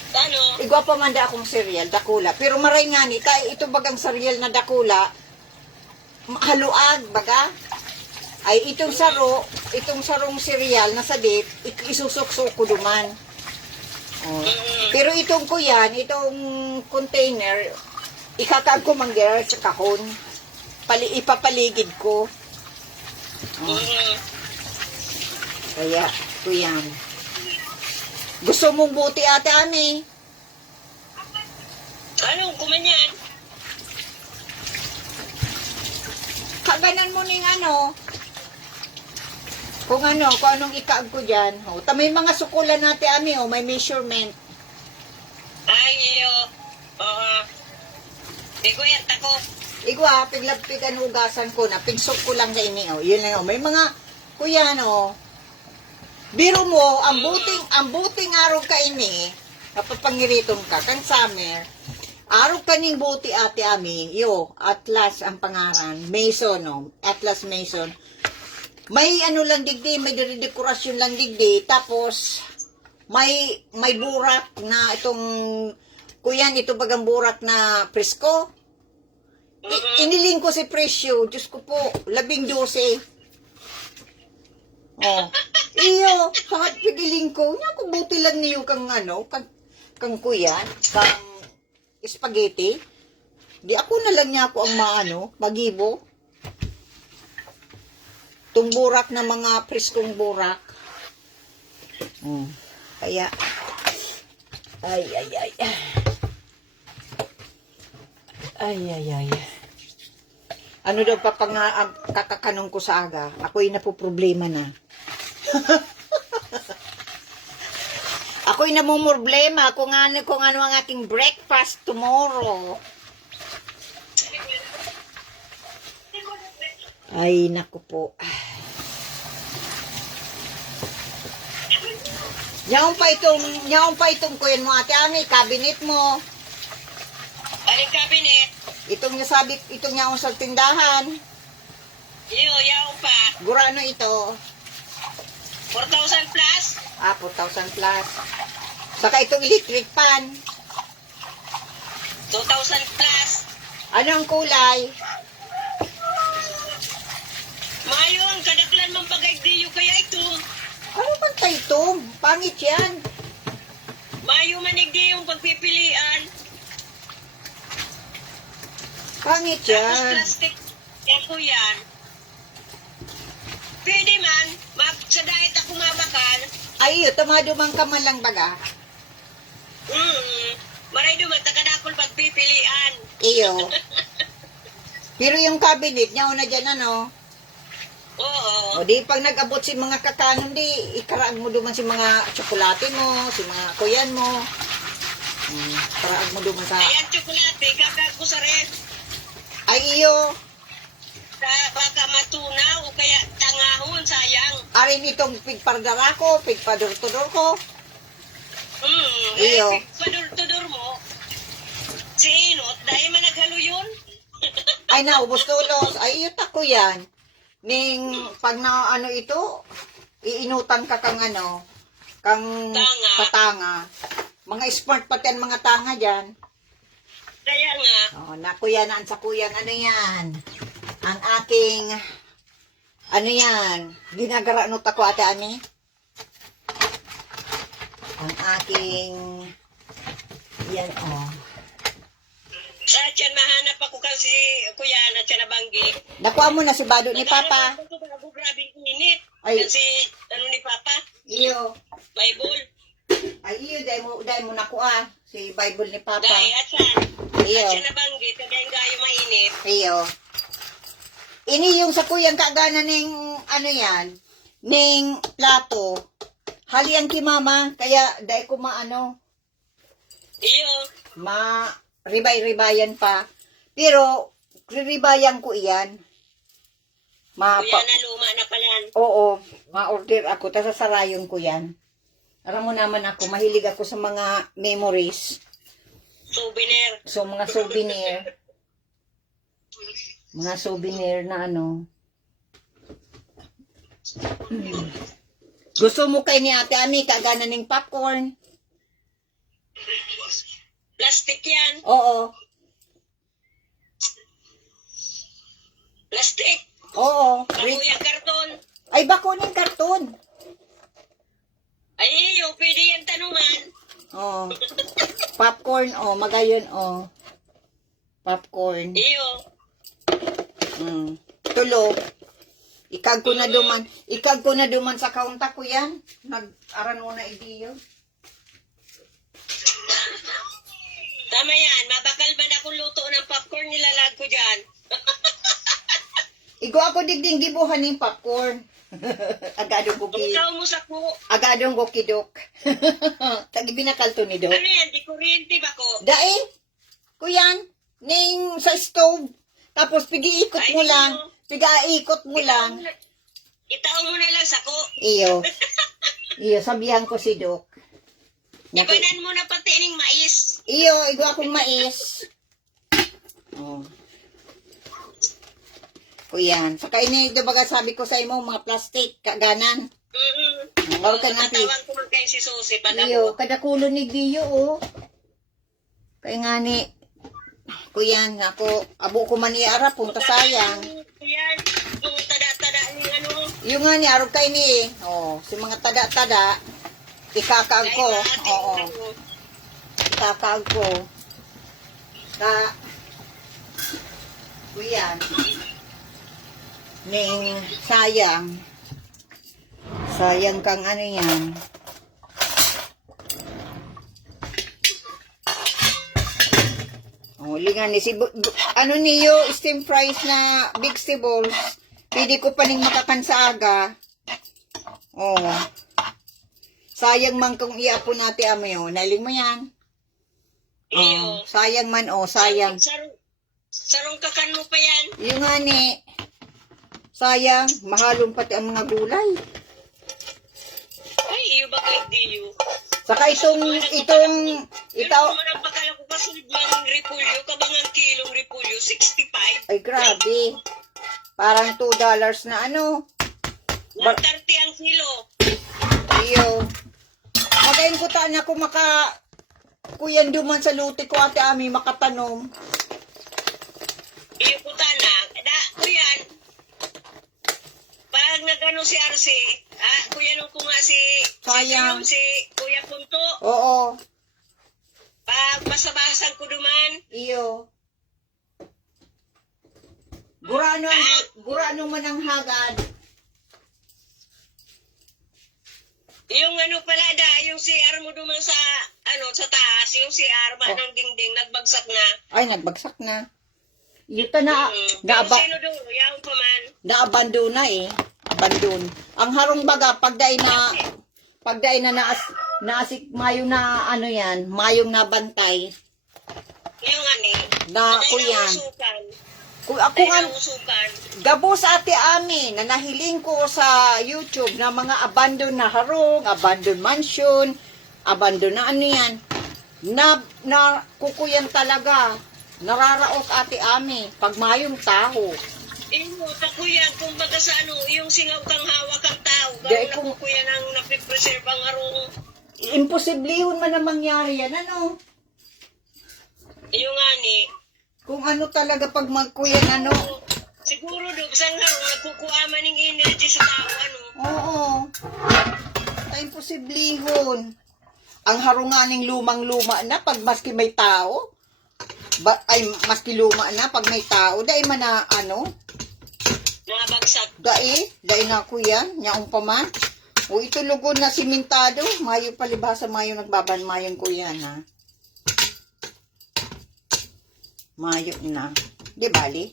Ano? Igwa pa man da akong cereal, dakula. Pero maray nga ni, ito bagang cereal na dakula, haluag, baga. Ay, itong sarong cereal na sadit, isusok-sok ko duman. Oh. Pero itong kuyan, itong container, ikakag ko mangger sa kahon. Ipapaligid ko. Oh. Kaya, kuyan. Gusto mong buti ate Ami? Anong kumanyan? Kaganan mo ning kung anong ikaag ko dyan. Oh, may mga sukulan natin Ami, may measurement. Ay, iyo. Di ko yan tako. Igwa, piglapig ugasan ko na, pigsok ko lang sa ini. Yun lang, may mga, kuya, biro mo, ang buting araw ka ini, kapapangiriton ka, kang summer, araw ka ning buti ate Ami, Atlas ang pangaran, Mason, Atlas Mason. May lang digdi, may dekorasyon lang digdi, tapos, may burak na itong, kuyan, ito bagang burak na presko. Iniling ko si presyo, Diyos ko po, 12. Oh. Iyo, sangat pigiling ko. Nya ko buti lang niyo kang kang kuya, kang spaghetti. Di ako na lang niya ako ang magibo. Tung burak na mga preskong burak. Kaya ay. Ano daw pa pang kakakanong ko sa aga? Ako'y napoproblema na. Ako'y namumroblema kung ano ang aking breakfast tomorrow. Ay, naku po. Nyaon pa itong kuyan mo, Ate Ami, cabinet mo. Aling cabinet. Itong nasabi, itong nyaon sa tindahan. Iyo, yaw pa. Gurano ito? 4,000 plus. 4,000 plus. Saka itong electric pan. 2,000 plus. Ano ang kulay? Mayo ang kadaklan mang bagay diyo kaya ito. Ano bang taytong? Pangit yan. Mayo manig di yung pagpipilian. Pangit Tapos yan. plastic. Yan po yan. Pwede man. Sa diet ako mabakal. Ay, tumadumang ka man lang baga. Maray duman, takadakol pagpipilian. Iyo. Pero yung cabinet niya, una dyan ano. Oo. O di, pag nag-abot si mga kakanon, di, ikaraan mo duman si mga tsokolate mo, si mga kuyan mo. Karaan mo duman sa... Ayan, tsokolate. Gagag ko sa red. Ay, iyo. Baka matunaw o kaya tangahon, sayang. Arin itong pigpardara ko, pigpador-tudor ko. Iyo. Pador-tudor mo. Si Inot, dahil man naghalo yun. Ay, naubos tulos. Ay, iyo tako yan. Ning, pag na ano ito, iinutan ka kang ano, kang Tanga. patanga. Mga smart pa yan, mga tanga dyan. Kaya nga, Naku yan, ang sa kuyan, ano yan? Ang aking, ano yan? Ginagaranot ako, Ate Ani? Ang aking, yan, sa tiyan mahanap ako kasi kuya na tiyan nabanggi. Nakuha mo na si Bado ni Papa. Ito bago grabing init. Ay. Kasi, ano ni Papa? Iyo. Bible. Ay, iyo, dahil mo nakuha. Si Bible ni Papa. Dahil at saan? Iyo. At siya nabanggi, kagayang gayo mainit. Iyo. Ini yung sa kuyang kagana ng, ano yan, ng plato. Halian ki mama, kaya dahil ko maano, Iyo. ribay-ribayan pa. Pero, riribayan ko iyan. Kuya na luma na palan. Oo, ma-order ako, tapos sasarayon ko yan. Alam mo naman ako, mahilig ako sa mga memories. Souvenir. So, mga souvenir. Mga souvenir na ano. Gusto mo kay ni Ate Ami, kagana ng popcorn? Plastic yan. Oo. Plastic. Oo. Kakuyang karton. Ay, bako ng karton. Ay, iyo, pwede yan tanungan. Oo. Popcorn, magayon, popcorn. Iyo. Tulo. Ikag ko na duman sa kaunta ko yan. Nag-aran mo na idiyo. Tama yan. Mabakal ba na kung luto ng popcorn nilalag ko dyan? Igo ako digding gibuhan ng popcorn. Agadong guki. Ikaw mo sa ko. Agadong gukidok. Tagi binakal to ni Dok. Ano yan? Di kuryente ba ko? Dae, kuyan, ning sa stove. Tapos pigiikot Ay, mo ninyo. lang. Pigaikot mo lang. Itaon mo na lang sa ko. Iyo. Iyo, sabihan ko si Dok. Ibanan mo na pati ning mais. Iyo, igo akong mais. Kuyan. Saka ini, diba sabi ko sa imo, mga plastic, kaganan. Huwag ka nga, Tatawag ko man kayo si Susi pag Iyo, ako. kadakulo ni Dio, Kaya nga ni, kuyan, ako, abo ko man iarap, punta sayang. Yan. Yung tada-tada ng ano. Yung nga ni, arap kayo ni, si mga tada-tada, ikakaag ko, ikakaag ko. Kuyan, ning sayang kang ano yan. Lingan ni ano niyo, steam fries na vegetables. Pwede ko pa ning makakansaga. Sayang man kung iapo natin amayo. Naling mo yan. Iyo. Sayang man, sayang. Sarong kakan mo pa yan. Yung nga ni, Sayang, mahalong pati ang mga gulay. Ay, iyo ba kay Dio? Saka itong, Ito man ang bakala ko kasi ng repolyo, kabangang kilong repolyo, 65. ay grabe. Parang $2 na ano. 130 ang kilo. Iyo. Magayon ko taan ako kuyan duman sa luti ko ate Ami makatanom. Iyo po tanak. Kuyan, pag nagano si RC, kuya nung ko nga Sayang. si Kuya Punto, Oo. pag basabasan ko duman, Iyo. Gurano man ang hagad. yung ano pala yung CR mo duman sa, sa taas, yung CR, ng dingding, nagbagsak na. Ay, nagbagsak na. Yuta na, Pero sino doon? Yung pa man. naabandon na eh. Abandon. Ang harong baga, pagdain na naasik mayong na ano yan, mayong na bantay. Yung ani. Na kuyan. Ako nga, usukan. gabo sa ate Ami, na nahiling ko sa YouTube na mga abandon na harong, abandon mansion, abandon na ano yan. Na kukuyan talaga. Nararaot ate Ami, pag mayong taho. Takuyan, kumbaga sa yung singaw kang hawak ang tao. Dahil Gawin na kukuyan ang napipreserve ang harong. Imposiblehon man na mangyari yan, ano? Yung ani. Kung ano talaga pag magkuyan, ano? Siguro doon, sang harong, nagkukuha man ng energy sa tao, Oo. Imposiblehon. Ang harunganing lumang-luma na pag maski may tao. Maski luma na pag may tao. Dahil man na, mga bagsak. Dahil na ko yan. Nyaong pa man. O ito lugon na simentado. Mayo palibasa, mayo nagbaban, mayong ko yan, ha? Mayo na. Di bali?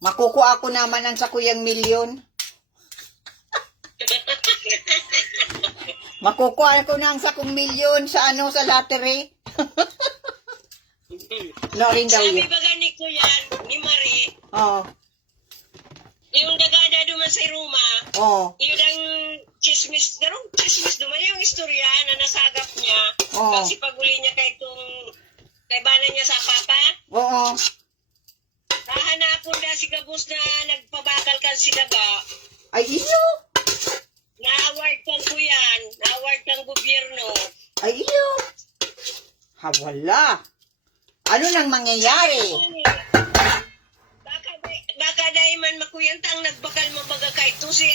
Makukuha ko naman ang sa kuyang milyon. Makukuha ko na ang sakong milyon sa sa lottery. No rin daw Sabi yun. ba gani ko yan, ni Marie, Oo. yung dagada duman sa Roma, Oo. yun ang chismis duman yung istorya na nasagap niya. Oo. Kasi paguli niya kay banan niya sa papa, Oo. hahanapon na si Gabus na nagpabakal kan si Daga. Ay, iyo. Na-award kang kuyan, na-award kang gobyerno. Ay, iyo. Wala. Ano nang mangyayari? Baka dahil man makuyanta ang nagbakal mabaga kay to si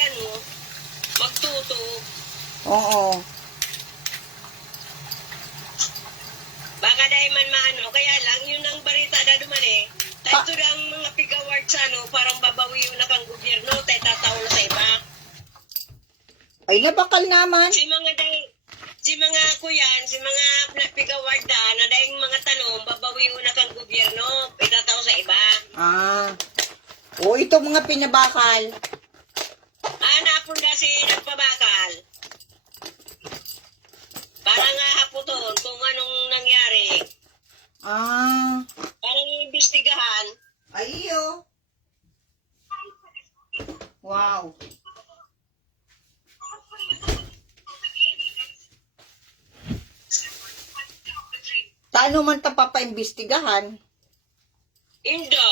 magtuto. Oo. Baka dahil man kaya lang yun ang barita na duman eh. Tayo ang mga pig-award sa parang babawi yun na kang gobyerno, tayo tataw na sa iba. Ay, nabakal naman. Si mga kuyan, si mga pig-award na dahil mga tanong, babawi yun na kang gobyerno, itataw sa iba. O, ito mga pinabakal. Hanapon na si nagpabakal. Para nga haputon kung anong nangyari. Parang imbestigahan. Ay, iyo. Wow. Taano man ta papaimbestigahan? Indo.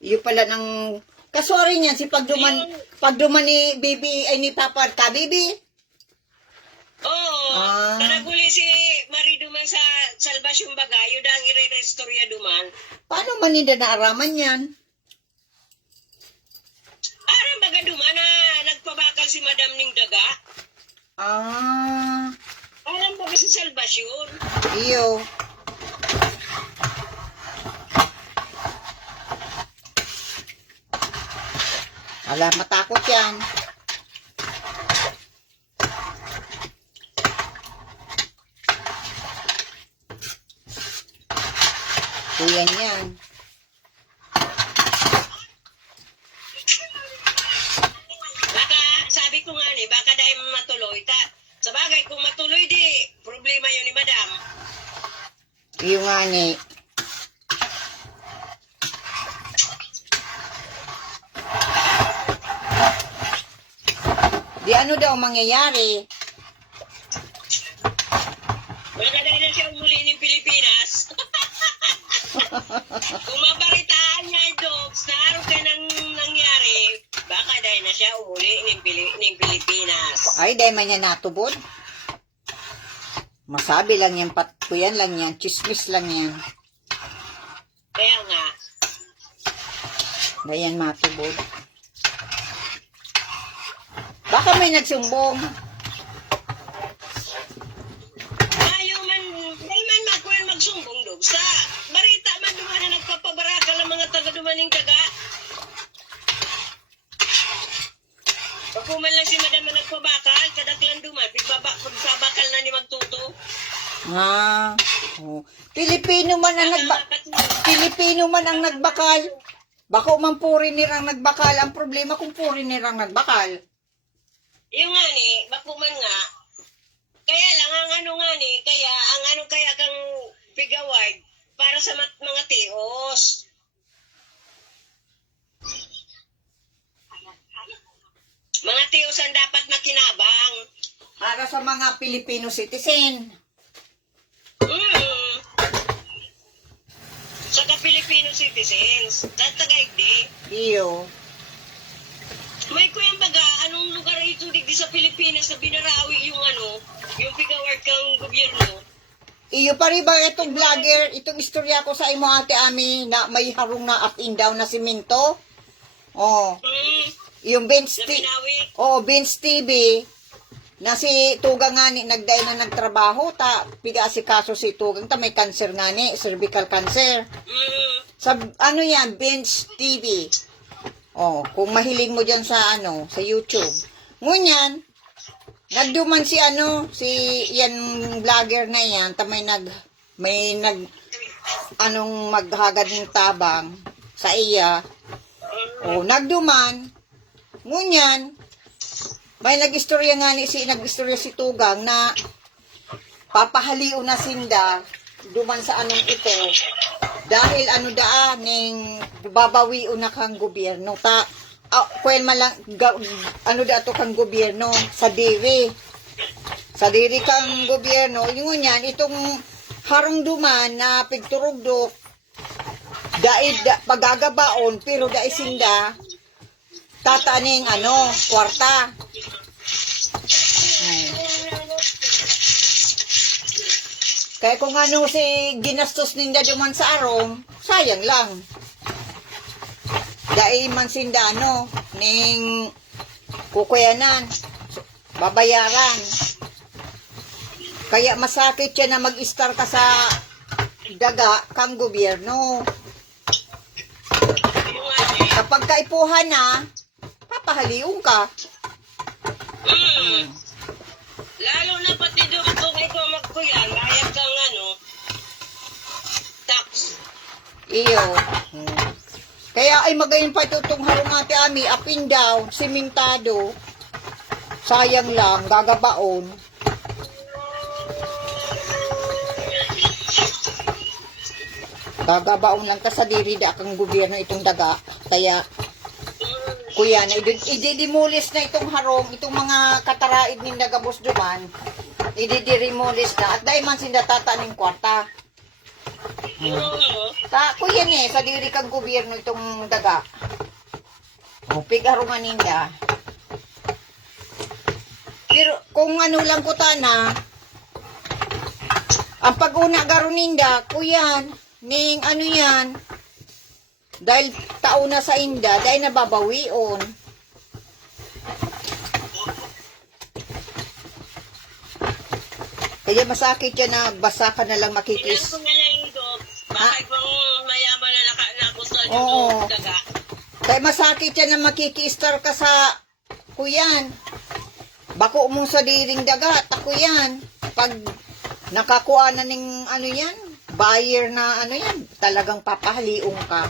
Iyo pala ng kasori niyan si pagduman ni Bibi ay ni Papa ka Bibi. Oo. Taraguli si Marie duman sa Salvation Bagay, yun ang i-restorya duman. Paano man nila naaraman yan? Aram baga duman na nagpabakal si Madam Ning Daga. Aram baga si Salvation. Iyo. Ala, matakot yan. Kuyan yan. Baka, sabi ko nga baka dahil matuloy. Sa bagay, kung matuloy problema yun ni Madam. Iyo nga ni. Di ano daw mangyayari? Baka dahil na siya umuli ng Pilipinas. Kung mabaritaan niya, Dogs, na araw ka nang nangyari, baka dahil na siya umuli ng Pilipinas. Ay, dahil man yan natubod. Masabi lang yan, patkuyan lang yan, chismis lang yan. Kaya nga, Dahil yan matubod. Baka may nagsumbong. Dahil man magsumbong, Dogs. Sa barita man duman na nagpapabarakal ang mga taga-dumaning taga. Pag man lang si Madam na nagpabakal, kadaklan duman, pagbabakal na ni Magtuto. Oh. Pilipino man ang nagbakal. Bako man foreigner ang nagbakal. Ang problema kung foreigner ang nagbakal. Yung nga ni, bako man nga, kaya lang ang ano nga ni, kaya kang pigaward para sa mga tios. Mga tios ang dapat makinabang. Para sa mga Filipino citizen. Saka Filipino citizens. Tatagaigdi. Iyo. May kuyang baga, anong lugar ito digdi sa Pilipinas na binarawi yung pigaward kang gobyerno? Iyo pa rin ba itong vlogger, itong istorya ko sa imo ate Ami na may harong na up and down na simento? Oh. Yung Benz Na TV. binawi? Oh, Benz TV. Na si Tugang nga ni nagday na nagtrabaho ta piga si kaso si Tugang ta may cancer nga ni, cervical cancer. Sa ano yan, Benz TV. Oh, kung mahiling mo diyan sa sa YouTube. Ngunyan, nagduman si yan vlogger na yan, ta may anong maghagad ng tabang sa iya. Oh, nagduman. Ngunyan, may nag-istorya si Tugang na papahaliw na sinda duman sa anong ito dahil ning babawiu na kang gobyerno ta kwen malang to kang gobyerno sa diri kang gobyerno yung yan itong harong duman na pigturugdok pagagabaon pero dai sinda tataning kwarta. Kaya kung si ginastos ninda duman sa arong, sayang lang. Dai man sinda ning kukuyanan, babayaran. Kaya masakit siya na mag-star ka sa daga kang gobyerno. Kapag kaipuhan na, papahaliw ka. Lalo na pati doon kung ikaw magkuyan, bayad kang tax. Iyo. Kaya ay magayon pa itutong harong ate Ami, up and down, simentado. Sayang lang, gagabaon. Gagabaon lang ta sa diri da kang gobyerno itong daga. Kaya kuya na ididimulis na itong harong, itong mga kataraid nin dagabos duman. Ididimulis na at dahil man sinda tataning kwarta. Kuya ni sa diri kang gobyerno itong daga. O pigarungan ninda. Pero kung lang ko tana, ang pag-una garon ninda, kuyan, ning yan, dahil taon na sa inda, dahil nababawion. Kaya masakit yan na basa ka na lang makikis. Ilan ko nga lang yung dog, bakit bang mayaman na nagustuhan yung Oo. dog daga? Kaya masakit yan na makikistar ka sa kuyan. Bako mong sa diring daga, takuyan. Pag nakakuha na ng yan, buyer na yan, talagang papahaliong ka.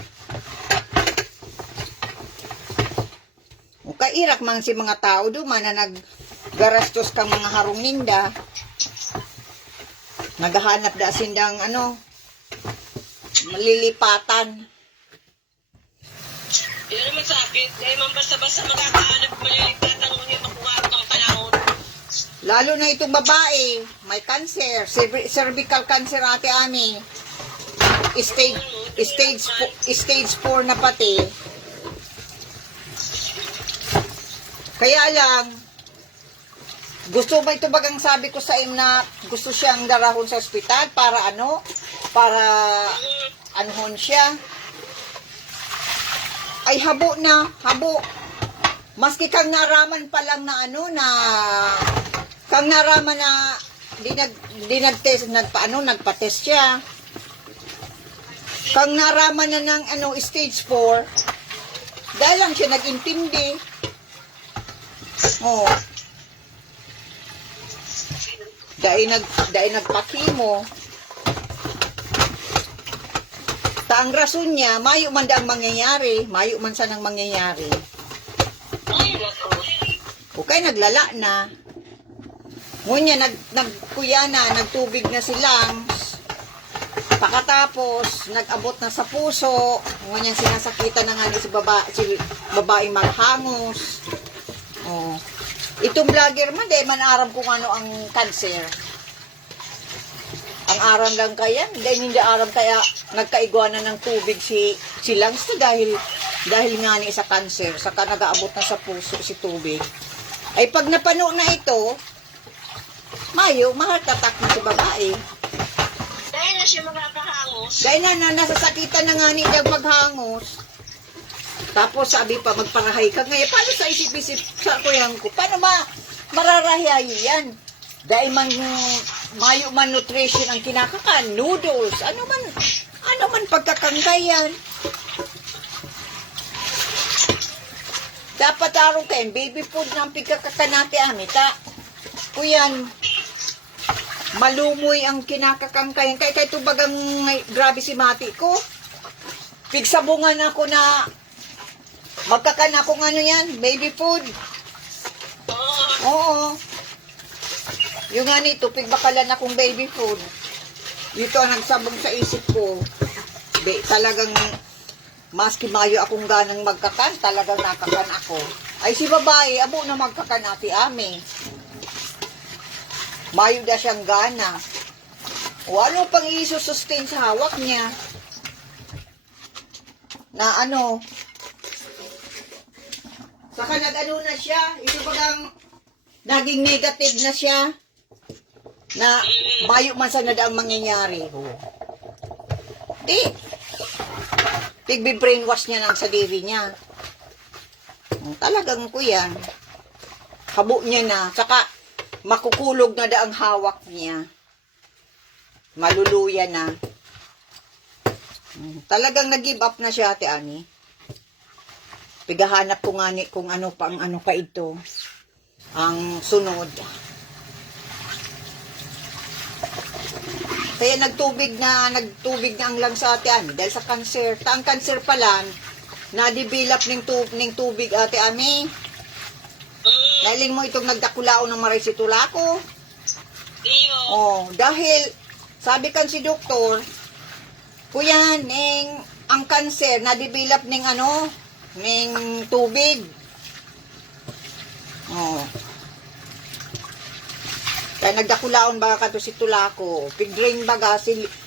Kairak man si mga tao duman na naggarastos kang mga harong ninda. Naghahanap da sindang malilipatan. Yan naman sakit, dahil man basta-basta makakahanap malilipatan mo yung makuha kang Lalo na itong babae, may cancer, cervical cancer ate Ami. Stage 4 na pati. Kaya lang, gusto ba ito bagang sabi ko sa im na gusto siyang darahon sa ospital para para anuhon siya. Ay habo na, habo. Maski kang naraman pa lang na kang naraman na di nagtest, nagpa-test siya. Kang naraman na ng stage 4, dahil lang siya nag-intindi. Oh. Dahil nagpakimo. Ta ang rason niya, mayo man daang mangyayari, mayo man sanang mangyayari. Ay, nako. Okay, naglala na. Ngunya, nagkuya na, nagtubig na silang. Pakatapos, nag-abot na sa puso. Ngunya, sinasakitan na nga si babaeng maghangos. Oh. Itong vlogger man, man aram kung ano ang cancer. Ang aram lang kaya, hindi aram kaya nagkaigwanan ng tubig si Langs dahil nga ni sa cancer, saka nag-aabot na sa puso si tubig. Ay pag napano na ito, mayo, mahal tatak na si babae. Dahil na siya makakahangos. Dahil nasasakitan na nga ni Dag maghangos. Tapos sabi pa, magparahay ka ngayon. Paano sa isip-isip sa kuyan ko? Paano mararahay yan? Dahil mayo man nutrition ang kinakakan, noodles, ano man pagkakangkayan. Dapat araw kayo, baby food na ang pagkakakanati amita. Kuyan, malumoy ang kinakakangkayan. Kaya ito bagang grabe si mati ko. Pigsabungan ako na magkakan ako yan, baby food. Oo. Yung nga nito, pigbakalan akong baby food. Dito ang nagsabog sa isip ko. Talagang, maski mayo akong ganang magkakan, talagang nakakan ako. Ay si babae, abo na magkakan ati Ami. Mayo na siyang gana. O ano pang isusustain sa hawak niya? Na saka na siya, ito bagang naging negative na siya, na mayo man sana ang mangyayari. Tigbi-brainwash niya ng sadiri niya. Talagang kuyan, habo niya na, saka makukulog na ang hawak niya. Maluluya na. Talagang nag-give up na siya, Ate Ani. Pigahanap ko nga kung ano pa ito. Ang sunod. Kaya nagtubig na ang lang sa Ate Ani dahil sa cancer. Ang cancer pala, na-develop ng tubig Ate Ani. Dahil mo itong nagdakulao ng marisitula ko. Oh, dahil sabi kan si doktor, kuya, ang cancer na-develop ng tubig. Oh. Kaya nagdakulaon baga kato si tulako. Pig-drain baga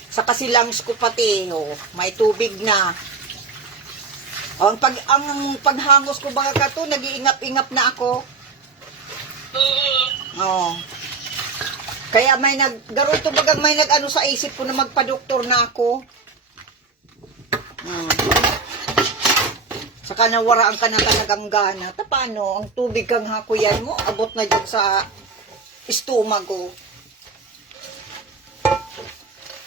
sa kasilangs ko pati. Oh, may tubig na. Oh, ang paghangos ko baga kato, nag-iingap-ingap na ako. Oh. Kaya garo ito bagang may sa isip ko na magpa-doktor na ako. Saka nawaraan ka na talagang gana. Paano? Ang tubig kang hakuyan mo, abot na dyan sa estomago.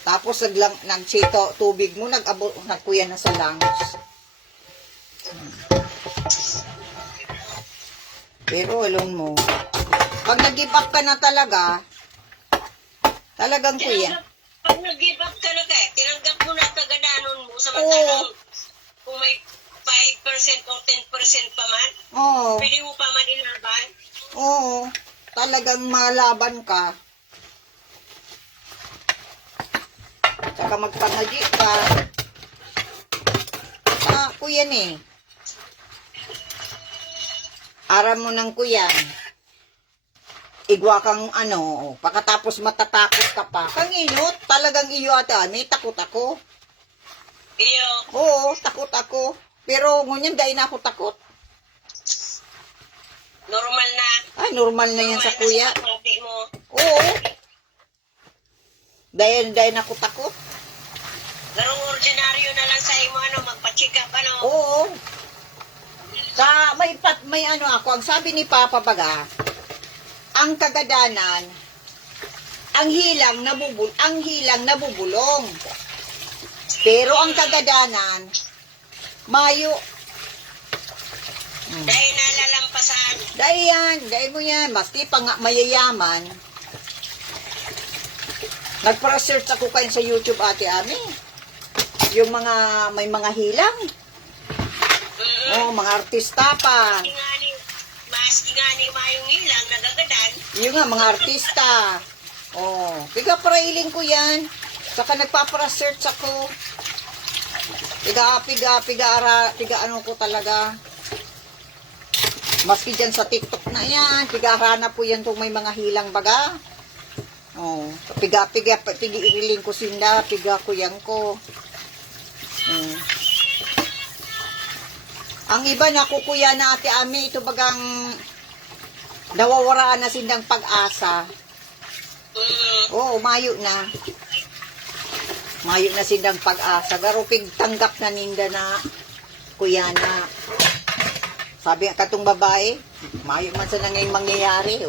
Tapos nagsito tubig mo, nagkuyan na sa lungs. Pero alon mo, pag nag-give up ka na talagang kuya. Pag nag-give up ka na tinanggap mo na kagananon mo, samantalang kung may 5% o 10% pa man, pwede mo pa man ilaban. Oo, talagang malaban ka. Saka magpangaji ka. Kuyan Aram mo ng kuyan. igwa kang ano, pagkatapos matatakot ka pa. Kanginot, talagang iyo ate Ami, takot ako. Iyo. Oo, takot ako. Pero ngunyan, dahil na ako takot. Normal na. Ay, normal na yan sa kuya. Normal mo. Oo. Dahil ako takot. Garong ordinaryo na lang sa imo, ano, magpa-check up, ano. Oo. May ano ako, ang sabi ni Papa Baga, ang kagadanan, ang hilang nabubulong. Pero ang kagadanan, mayo. Dahil nalalampasan. Dahil mo yan, maski pa nga mayayaman. Nagpa-research ako kayo sa YouTube, Ate Ami. Yung may mga hilang. Mga artista pa. Maski nga ni mayong ilang, nagagadan. Yung nga, mga artista. Piga-prailing ko yan. Saka nagpapa-research ako. Piga ano ko talaga. Maski dyan sa TikTok na yan, pigahanap po yan kung may mga hilang baga. Pigi-iriling ko sinda, piga ko yan ko. Ang iba nakukuya na Ate Ami, ito bagang nawawaraan na sindang pag-asa. Mayo na. Mayo na sindang pag-asa. Garo tanggap na ninda na kuya na. Sabi nga katong babae, mayo man sa nangyaring mangyayari.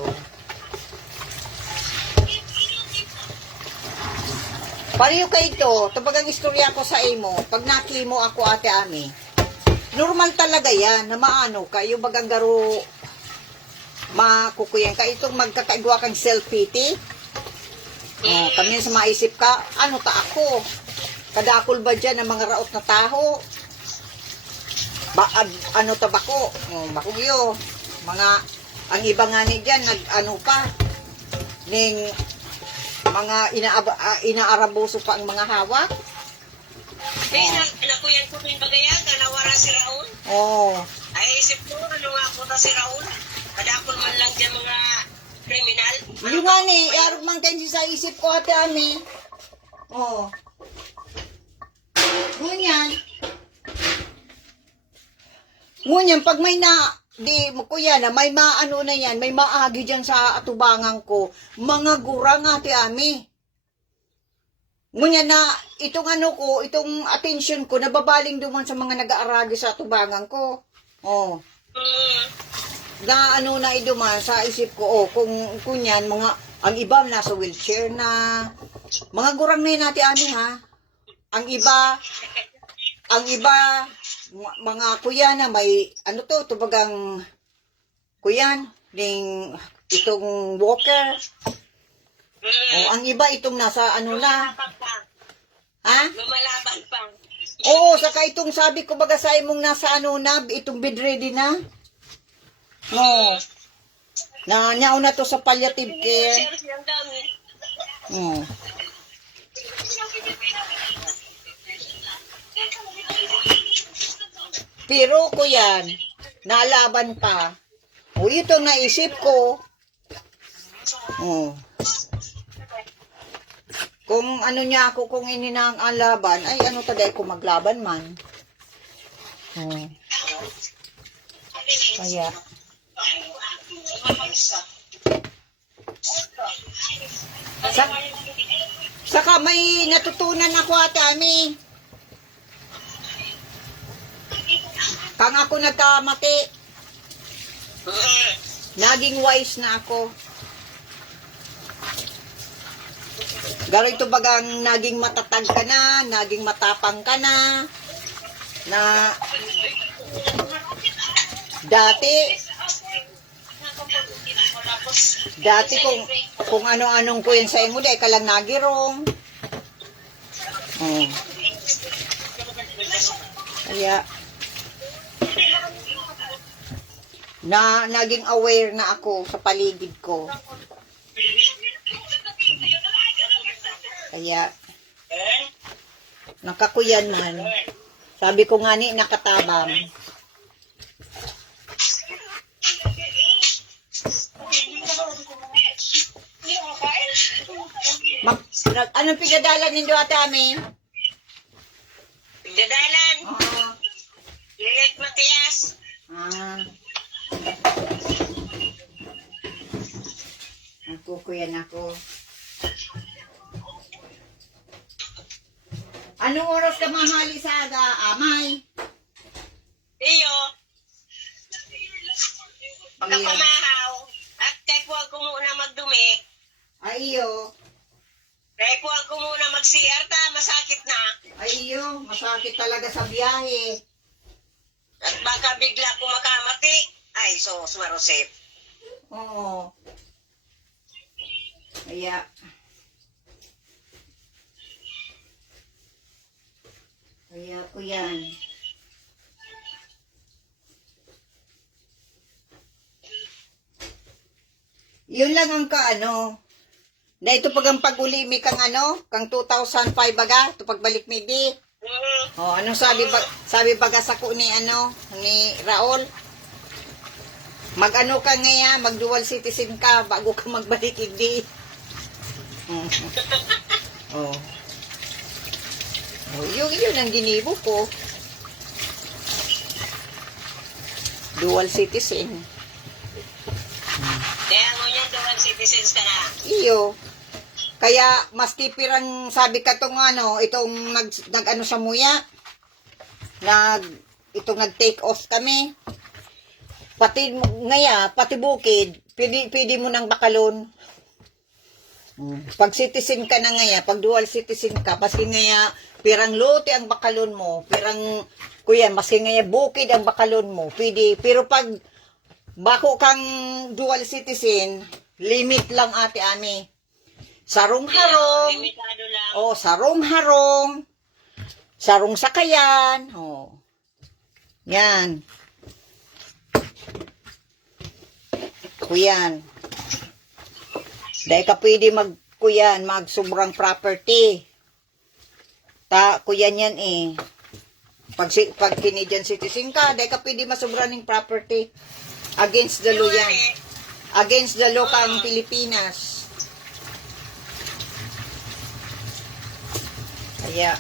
Pariyo ka ito, tabagang istorya ko sa imo, pag nakimo ako Ate Ami, normal talaga yan, na maano ka, yung bagang garo, makukuyan ka, itong magkakaigwa kang self-pity. Kami sa maisip ka, ano ta ako? Kadakol ba dyan ang mga raot na taho? Ano tabako? Bakugyo. Ang iba nga ni dyan, nag-ano pa, ning mga inaaraboso pa ang mga hawak. Nakuyan ko rin bagayagan, nawara si Raul. Ay, isip ko, ano nga po na si Raul? Kadakol man lang dyan mga kriminal. Yung nga ni, arog man kayo sa isip ko Ate Ami. Ngunyan, pag may kuya na, may maano na yan, may maagi dyan sa atubangan ko, mga gurang Ate Ami. Ngunyan na, itong attention ko, nababaling duman sa mga nag-aaragi sa atubangan ko. Na na iduman sa isip ko, kung kunyan, ang iba nasa wheelchair na, mga gurang na yun Ate Ami ha. Ang iba, mga kuya na may, tubagang kuyan, itong walker. Ang iba itong nasa na. Ha? Lumalaban pa. Saka itong sabi ko baga sa imong nasa na, itong bedready na. Nyaw na to sa palliative care. Pero ko yan, nalaban pa. Ito naisip ko. Kung niya ako, kung ininang ang laban, ay taday ko maglaban man. Kaya. Saka may natutunan ako Ate Ami. Kang ako nagkamati, naging wise na ako. Garo ito bagang naging matatag ka na, naging matapang ka na dati kung ano-anong ko yan sa imo, dahil ka lang nagirong. Kaya, naging aware na ako sa paligid ko. Kaya, nakakuyan man. Sabi ko nga ni, nakatabang. Anong pigadalan ninyo ate Ami? Dadalan. Oo. Lilit Matias. Ah. Ako, kuyan ako. Anong oras ka mahali sa aga, Amay? Iyo. Pagkapamahaw. At kay po ako muna magdumi. Ay, iyo. Kay po ako muna mag-CR ta. Masakit na. Ay, iyo. Masakit talaga sa biyahe. At baka bigla ko makamati. Ay, sos, marosip. Oo. Kaya. Kaya ko yan. Yun lang ang kaano. Na ito pag ang pag-ulimi kang kang 2005 baga, ito pagbalik mi di. Oh, anong sabi baga sa ko ni ni Raul? Mag-ano ka ngaya, mag-dual citizen ka bago ka magbalik hindi. Oh. Oh, yun ang ginibo ko. Dual citizen. Kaya mo niyan dual citizens ka na. Iyo. Kaya mas tipirang sabi ka tong itong nag sa muya. Itong nag-take off kami. Pati ngaya, pati bukid, pwede mo nang bakalon. Pag citizen ka na ngaya, pag dual citizen ka, paski ngaya, pirang lote ang bakalon mo, pirang, kuya, maski ngaya bukid ang bakalon mo, pwede. Pero pag bako kang dual citizen, limit lang ate Ami. Sarong-harong. Limitado lang. Oh, sarong-harong. Sarong sakayan. Oh. Yan. Kuyan. Dahil ka pwede mag sobrang property. Kuyan yan eh. Pag Canadian citizen ka, dahil ka pwede masobra ng property. Against the law yan. Against the law ka ang Pilipinas. Kaya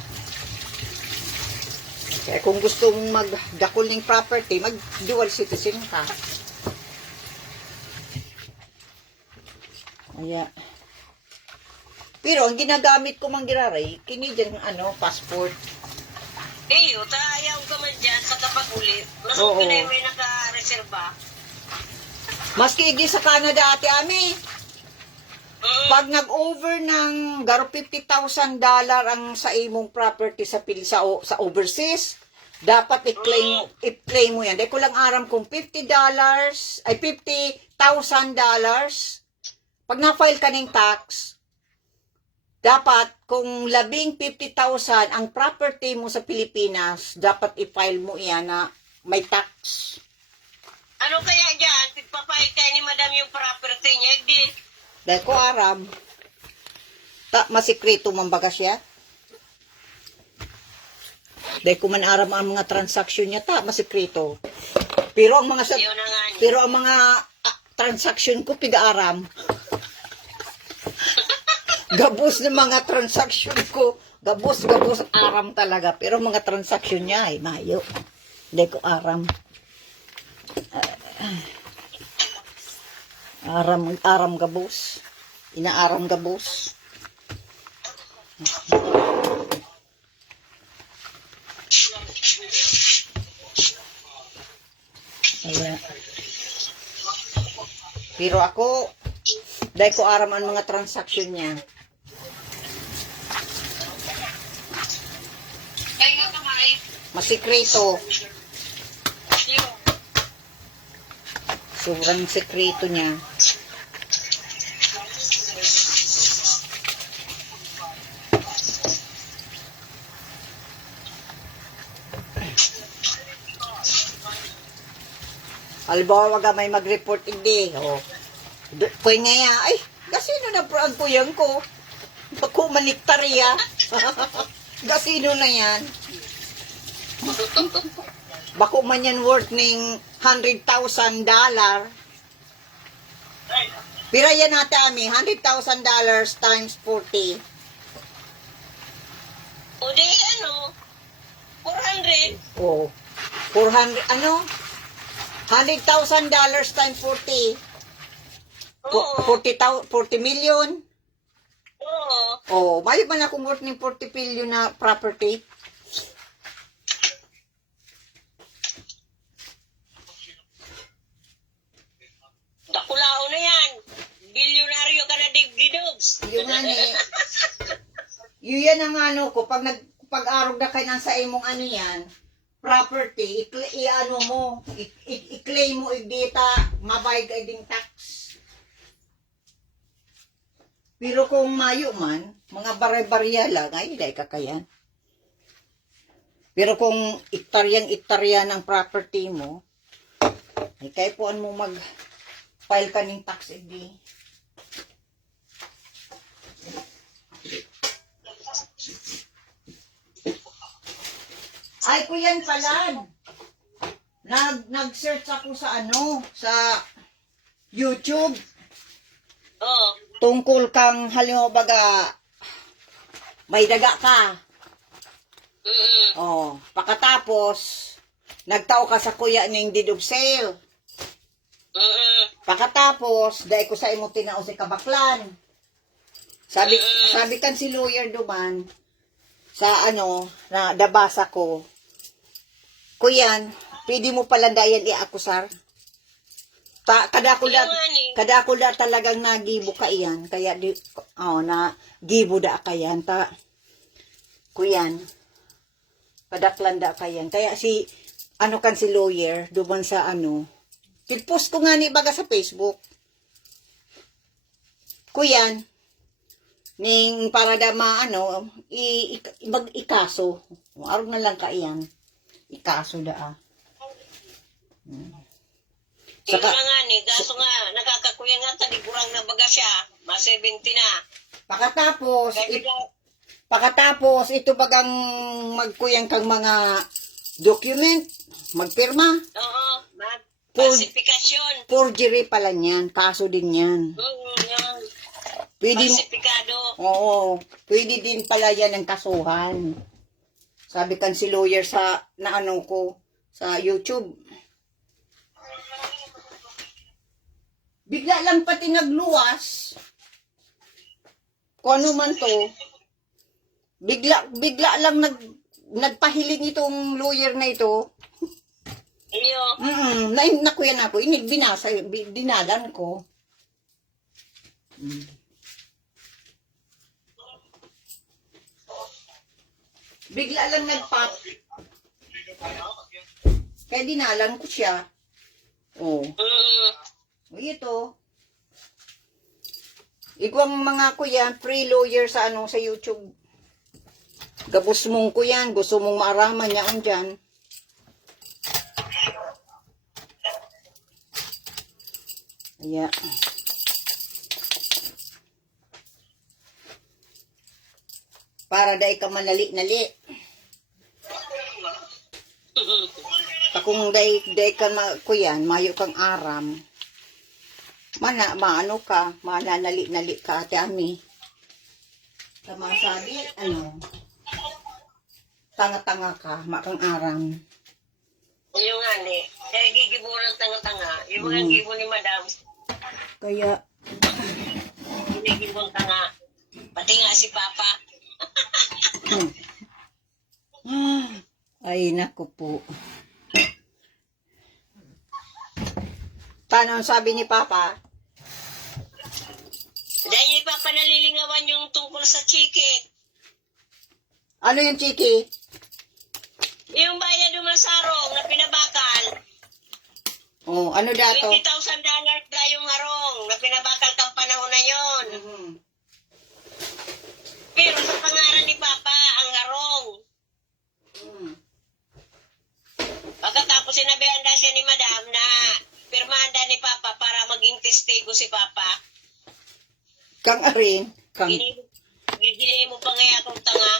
kung gusto mong magdakol ng property, mag-dual citizen ka. Kaya. Pero ang ginagamit ko mang giraray, Canadian passport. Iyo, ayaw ka man dyan sa kapag-ulit. Mas Oo. okay na may naka-reserva. Maski igi sa Canada ate Ami. Pag nag-over ng garo $50,000 ang sa imong property sa overseas, dapat i-claim mo yan. Dahil ko lang aram kung $50 ay $50,000. Pag na-file ka ng tax, dapat kung 50,000 ang property mo sa Pilipinas, dapat i-file mo yan na may tax. Ano kaya dyan? Pagpapahit kayo ni madam yung property niya, di. Dahil ko aram, masikreto man baga siya. Dahil ko man aram ang mga transaksyon niya, masikreto. Pero ang mga Yun na nga niya. pero ang mga transaksyon ko piga-aram. Gabos ng mga transaksyon ko, gabos aram talaga. Pero mga transaksyon niya ay mayo. Dahil ko aram. Aram gabos. Inaaram gabos. Kaya. Pero ako, dahil ko aram ang mga transaksyon niya. Kaya nga kamay. Masikreto. Yun. Sobrang sekreto niya. Halimbawa, wag may mag-report hindi. Oh. Kuya nga, ay, gasino na po ang kuyang ko? Ako maniktarya. Gasino na yan? Bako man yan worth ng $100,000. Pira yan natin, $100,000 times 40. O di ano, 400. Oh, 400, ano? $100,000 times 40. Oo. 40 million. Oo. Oh, may man akong worth ng 40 billion na property. Dakulao na yan. Bilyonaryo ka na digdidogs. Yun nga ni. Yun yan ang ano ko, pag-arog na kayo sa imong ano yan, property, i-ano mo, i-claim mo, i-data, mabayad ka ding tax. Pero kung mayo man, mga bare-barya lang, ay, hindi kakayan. Pero kung iktaryan ng property mo, ay kaya po mo mag-file ka ng tax ID. Ay, kuyan pala. Nag-search ako sa ano, sa YouTube. Oo. Tungkol kang halimbawa baga may daga ka. Oh, pakatapos nagtao ka sa kuya ning deed of sale. Pakatapos dai ko sa imo tinao si kabaklan. Sabi kan si lawyer duman sa ano na dabasa ko. Kuyan, pwede mo palandayan i-akusar. Kada ko da talagang nagibo ka iyan. Kaya na gibo da kayan ta. Kuyan. Kadaklan da kayan. Kaya si ano kan si lawyer duman sa ano. Post ko nga ni baga sa Facebook. Kuyan. Ning para da maano ikaso. Araw na lang ka iyan. Ikaso da Saka nga ni, gaso nga, nakakakuya nga taligurang na baga siya, ma 70 na. Pakatapos ito bagang magkuyang kang mga document, magpirma. Oo, falsifikasyon. Forgery pala niyan, kaso din yan. Yan. Pwede, Falsifikado. oo, pwede din pala yan ang kasuhan. Sabi kan si lawyer sa naano ko sa YouTube. Bigla lang pati nagluwas. Kung ano man to. Bigla lang nagpahiling itong lawyer na ito. Iyo. Nakuyan ako. Binasa, dinalan ko. Bigla lang nagpap. Kaya dinalan ko siya. Oh. O ito. Igwang mga kuya, free lawyer sa ano sa YouTube. Gabos mong kuyan, gusto mong maaraman niya dyan. Kaya. Para dahil ka manali-nali. Kung dahil ka kuyan, mayo kang aram. Maano ka, mananali-nali ka ate ami. Tama sabi, ano, tanga-tanga ka, makang aram. Yung nga ni, kaya gigibo ng tanga-tanga, yung mga gibo ni madam, Kaya, ginigibong tanga, pati nga si papa. ay naku po. Paano ang sabi ni Papa? Dahil ni papa nalilingawan yung tungkol sa chiki. Ano yung chiki? Yung bayad umasarong na pinabakal. Oh, ano dato? $20,000 na yung harong na pinabakal kang panahon na yon. Pero sa pangalan ni Papa, ang harong. Pagkatapos sinabihan na siya ni Madam na pirmahan na ni Papa para maging testigo si Papa. Kang arin? Gigilin mo pa nga akong tanga.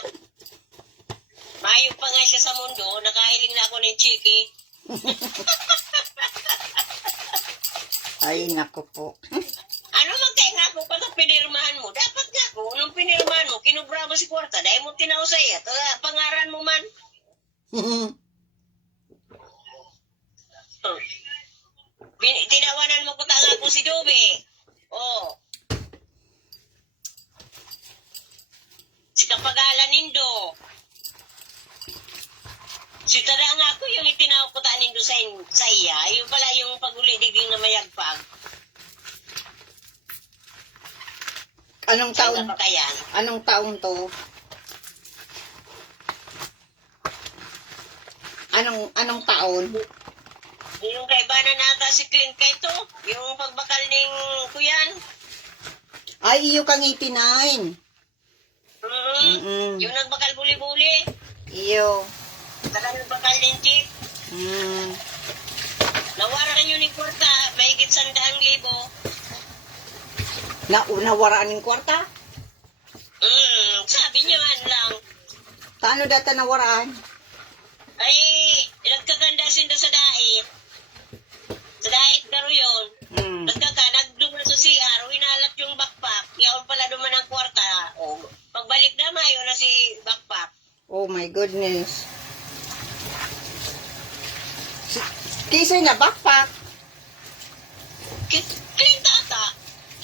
Mayo pa nga siya sa mundo, nakahiling na ako ng chiki. Ay, naku po. Ano man kaya nga kung pinirmahan mo? Dapat nga ako, nung pinirmahan mo, kinubra mo si kwarta, dahil mo tinausay at pangaran mo man. Tinawanan mo ko tanga ko si Dobe. Oh. Si Kapagalan Nindo. Si tada nga ako yung itinawag ko ta nindo sa iya. Yung pala yung paguli-diging na mayagpag. Anong taon? Ano pa kaya? Anong taon to? Anong taon? Yung kaibana nata si Clint kay to. Yung pagbakal ning kuyan. Ay, iyo kang 89. Yung nagbakal buli-buli. Iyo. Saka nagbakal ning jeep. Nawaran yun ni Kwarta. Mahigit 100,000. Nawaraan ng kwarta? Sabi niya man lang. Paano data nawaraan? Ay, nagkaganda sinda sa dait. Sa dait garo yun. Nagduma sa CR, winalat yung backpack. Yaon pala duman ang kwarta. O, pagbalik na mayo na si backpack. Oh my goodness. Kisay na backpack. Clint ata.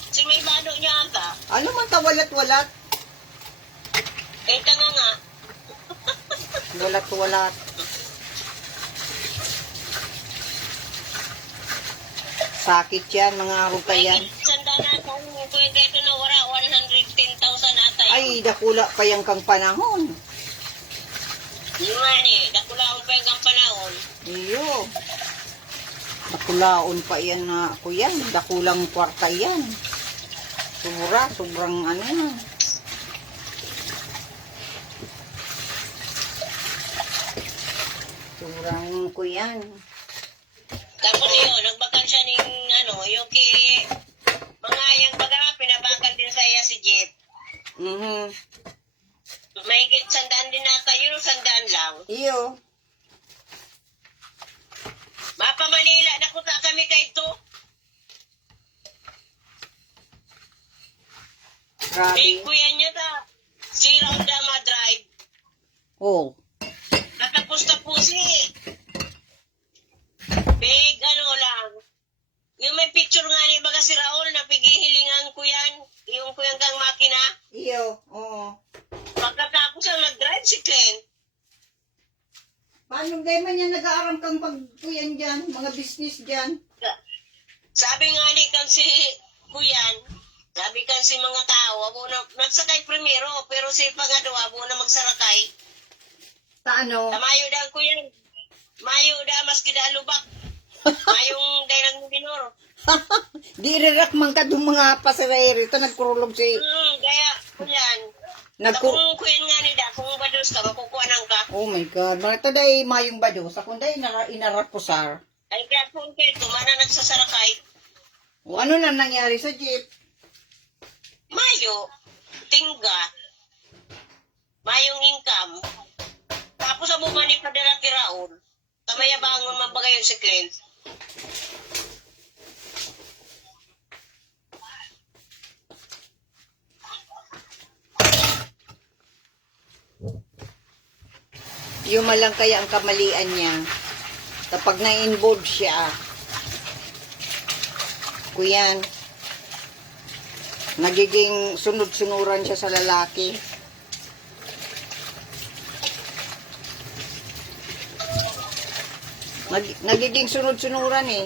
Si may bano niya ata. Ano man ta walat-walat? Eh, tanga nga. Walat-walat. Sakit yan, mga rupa yan. Sanda na kung kaya ito na wala 110,000 ata. Ay, dakula pa yan kang panahon. Yung nga ni, dakulaon pa yung panahon. Iyo. Dakulaon pa yan na ako yan. Dakulang kwarta yan. Sobrang ano yan. Sobrang ko yan. Tapos yun, nagbakal siya ng yung mga yung baga, pinabakal din sa iya si Jeep. Mahigit 100 din nata, yun 100 lang. Iyo. Mapa Manila, nakuta kami kay ito. Grabe. Kuya niya ta, si Raundama Drive. Oh. Natapos-tapusi. Big lang. Yung may picture nga ni baga si Raul na pigihilingan ko yan. Yung kuyang kang makina. Iyo. Oo. Pagkatapos ang nag-drive si Clint. Paano gay man yan nag-aaram kang pagkuyan dyan? Mga business dyan? Sabi nga ni kan si Kuyan, sabi kan si mga tao, abo na nagsakay primero, pero si pangadwa abo na magsarakay. Paano? Tamayo daw Kuyan. Mayo da maski da lubak. Mayong day nang binor. Di rirak man ka dung mga pasahero. Ito nagkurulog si... Kaya Kuyan. Nagku... Kung Kuyan nga ni da, kung bados ka, makukuha nang ka. Oh my God. Mga ito dahi mayong bado. Sa kunday inarakusar. Ay kaya kung kayo, mana nagsasarakay. O ano na nangyari sa jeep? Mayo, tingga, mayong income. Tapos ang buman ni Padera Kiraon, tamaya ba ang mabagay yung si Clint? Yung malang kaya ang kamalian niya. Kapag na-involve siya, kuyan, nagiging sunod-sunuran siya sa lalaki. Nagiging sunod-sunuran eh.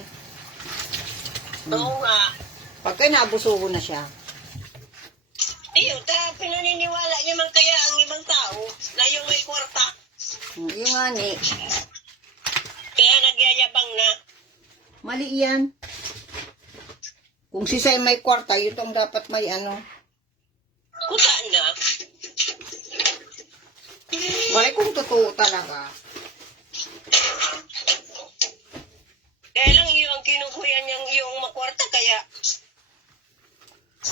Oo nga. Pagka naabusuho na siya. Iyo, pinaniniwala niya man kaya ang ibang tao na yung may kwarta. Yung nga ni, Kaya nagyayabang na. mali yan. Kung si Say may kwarta, yun tong dapat may ano. Kuta na. Mali kung totoo talaga. Kaya lang yung kinukuya niyang yung makwarta kaya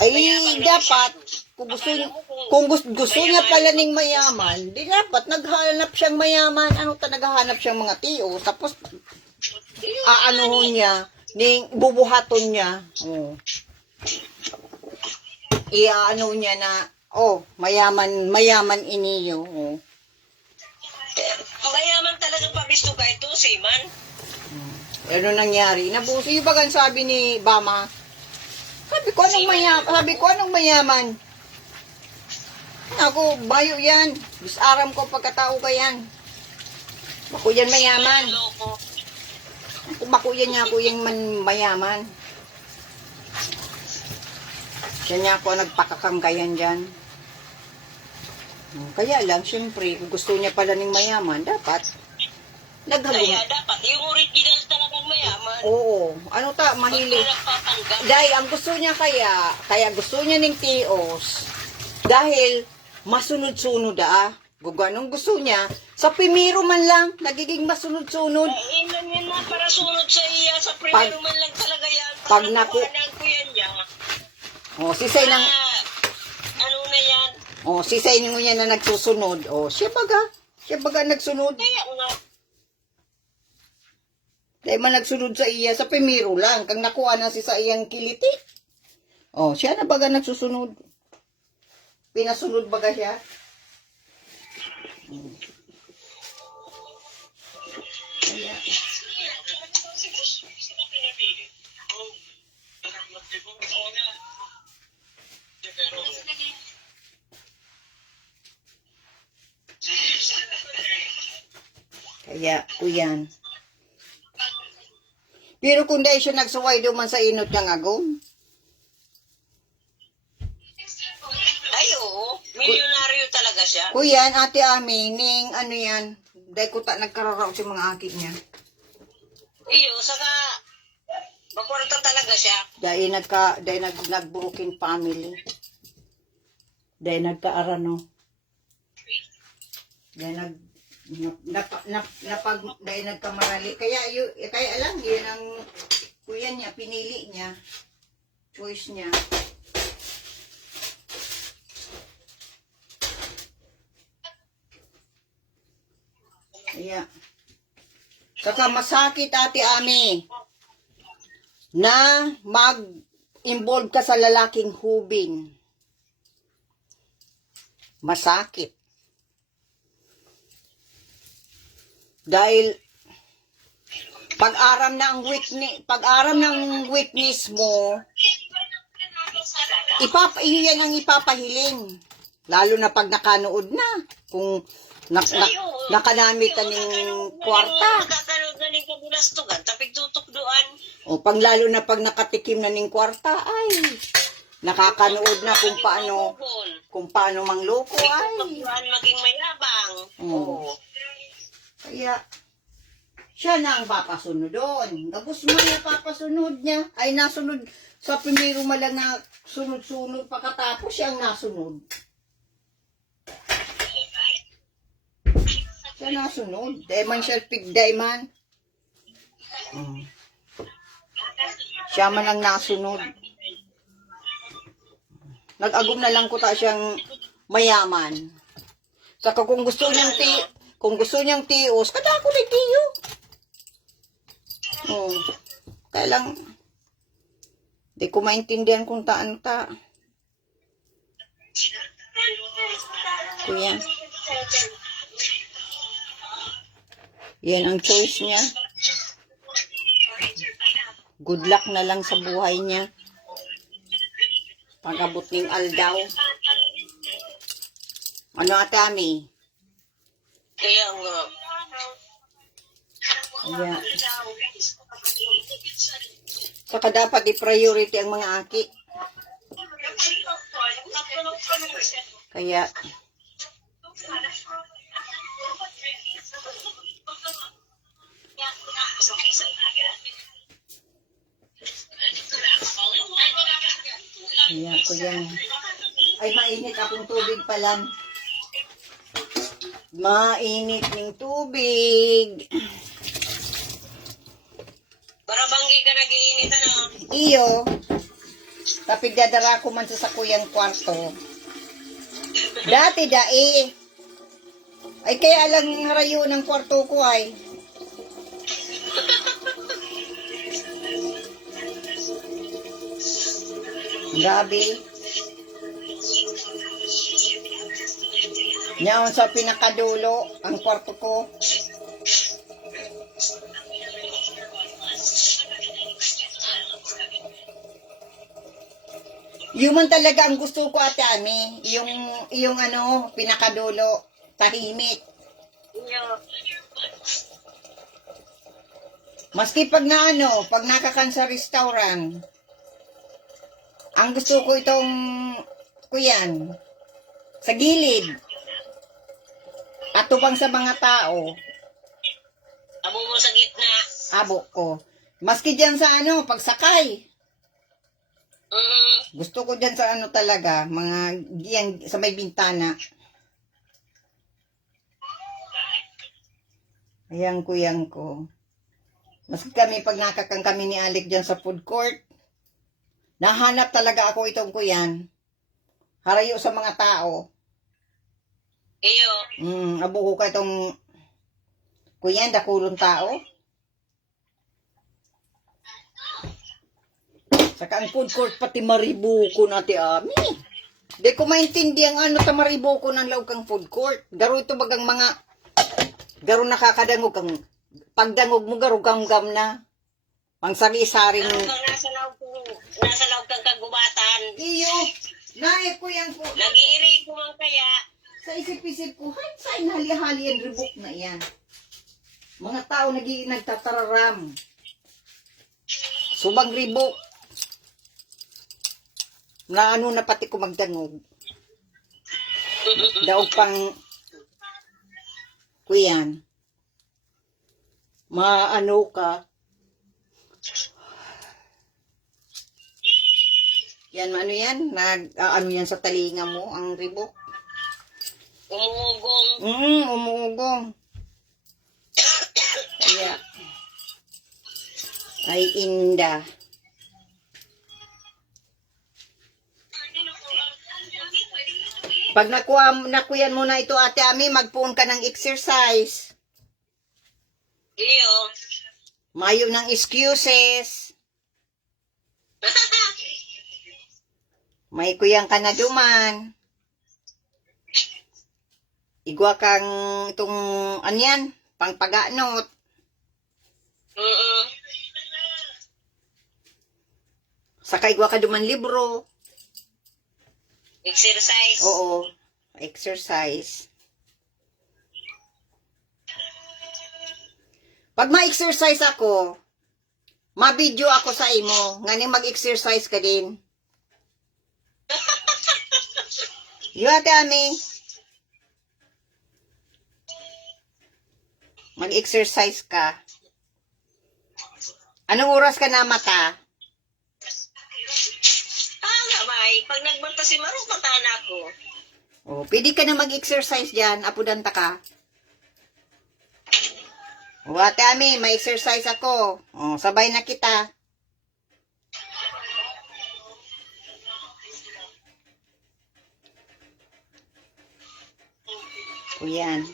Ay, mayabang na dapat, siya. kung gusto niya pala ng mayaman, di dapat naghanap siyang mayaman. Ano ta naghahanap siyang mga tiyo, tapos aanuhon niya, bubuhaton niya. Oh. Iaano niya na Oh, mayaman iniyo. Oh. Mayaman talagang pabisto ka ito, Siman. Ano nangyari? Nabuso yung bagang sabi ni Bama. Sabi ko anong mayaman? Ako, bayo yan. Bisaram ko pagkatao ka yan. Bako yan mayaman. Loko. Bako yan niya ako yung mayaman. Siya niya ako nagpakakanggayan dyan. Kaya lang, siyempre, kung gusto niya pala ng mayaman, dapat naghagong. Kaya dapat, yung original talagang mayaman. Oo. Ano ta, mahilig. Huwag na nagpapanggap. Dahil ang gusto niya kaya gusto niya ng tios, dahil masunod-sunod Anong gusto niya, sa primero man lang, nagiging masunod-sunod. Ilan yan na para sunod sa iya, sa primero man lang talaga yan. Pag naku- nakuhanan ko yan niya. Sisay ng, Ano na yan? sisay mo niya na nagsusunod. Siya baga nagsunod. Kaya nga, Dahil man nagsunod sa iya, sa primero lang, kang nakuha na si sa iyang kiliti. Siya na baga nagsusunod. Pinasunod baga siya. Kaya, kuyan. Pero kung dahil siya nagsuway duman sa inot ng agong, ay oo, milyonaryo talaga siya. kuyan, ate Ami, ning ano yan, dahil ko nagkararaw si mga akit niya. Iyo, saka, bakwarta talaga siya. Dahil nagburukin family. Dahil nagkaarano. Dahil dahil nagkamarali. Kaya lang, yun ang kuya niya, pinili niya. Choice niya. Kaya, saka masakit, ate Ami, na mag-involve ka sa lalaking hubin. Masakit. Dahil pag-aram ng witness mo, yan ang ipapahiling. Lalo na pag nakanood na. Kung nakanamit ka ng kwarta. Nakakanood na ng kabulastugan, tapig tutukduan. Pag lalo na pag nakatikim na ng kwarta, ay, nakakanood na kung paano mangloko, ay. Tutukduan maging mayabang. Oo. Kaya, siya na ang papasunod doon. Tapos mo niya papasunod niya. Ay, nasunod. Sa primero malang na sunod-sunod. Pagkatapos siyang nasunod. Siya nasunod. Dayman siya pigdayman. Siya man ang nasunod. Nag-agum na lang ko siyang mayaman. Saka kung gusto niyang tios, kada ako na tiyo. Kaya lang, di ko maintindihan kung taan ta. Kuya. Yan ang choice niya. Good luck na lang sa buhay niya. Pag-abot ng aldaw. Ano, ate Ami? Kaya nga. Kaya. Saka dapat i-priority ang mga aki. Kaya. Kaya ko yan. Ay, mainit akong tubig pala. Mainit ng tubig. Para banggi ka nag-iinit, ano? Iyo. Tapig dadara ko man sa sakuyang kwarto. Dati dai. Ay kaya lang harayo ng kwarto ko ay. Grabe. Yan sa pinakadulo, ang kwarto ko. Yun man talaga ang gusto ko, Ate Ami. Yung ano, pinakadulo, tahimik. Iyo. Maski pag na ano, pag nakakan sa restaurant, ang gusto ko itong, kuyan, sa gilid. At tubang sa mga tao, Amo mo sa gitna. abo ko. Maski dyan sa ano, pagsakay. Gusto ko dyan sa ano talaga, mga giyang sa may bintana. Ayan kuyang ko. Maski kami pag nakakang kami ni Alec dyan sa food court, nahanap talaga ako itong kuyan. Harayo sa mga tao. Iyo. Abo ko ka itong kuyan, dakulong tao. Saka ang food court pati maribuko na Ate Ami. Di ko maintindihan ano ta maribuko ng laog kang food court. Garo ito bagang mga garo nakakadangog kang pagdangog mo garo gam-gam na. Pang sari-saring Nasa loob kang kagubatan. iyo. Nae ko yan po. Nag-iiri ko man kaya. Sa isip-isip ko, saan hali-hali ang ribok na yan. Mga tao nagtatararam. Subang ribok. Na ano na pati ko magdangog. Daog pang kuyan. Maano ka. Yan, ano yan? Ano yan sa talinga mo, ang ribok? Umuugong. Umuugong. Kaya. Ay, inda. Pag nakuyan mo na ito, Ate Ami, magpuon ka ng exercise. Iyo. Mayo ng excuses. May kuyang ka na duman. Igwa kang itong, anyan, pangpaganot. Saka igwa ka duman libro. Exercise. Oo, exercise. Pag ma-exercise ako, ma-video ako sa imo, nganing mag-exercise ka din. Yo, Ate Ami. Mag-exercise ka. Anong oras ka na mata? May, pag nagbanta si Maruk, matana ko. Oh, pwede ka na mag-exercise dyan. Apudanta ka. O, Ate Ami, may exercise ako. O, sabay na kita. O, yan.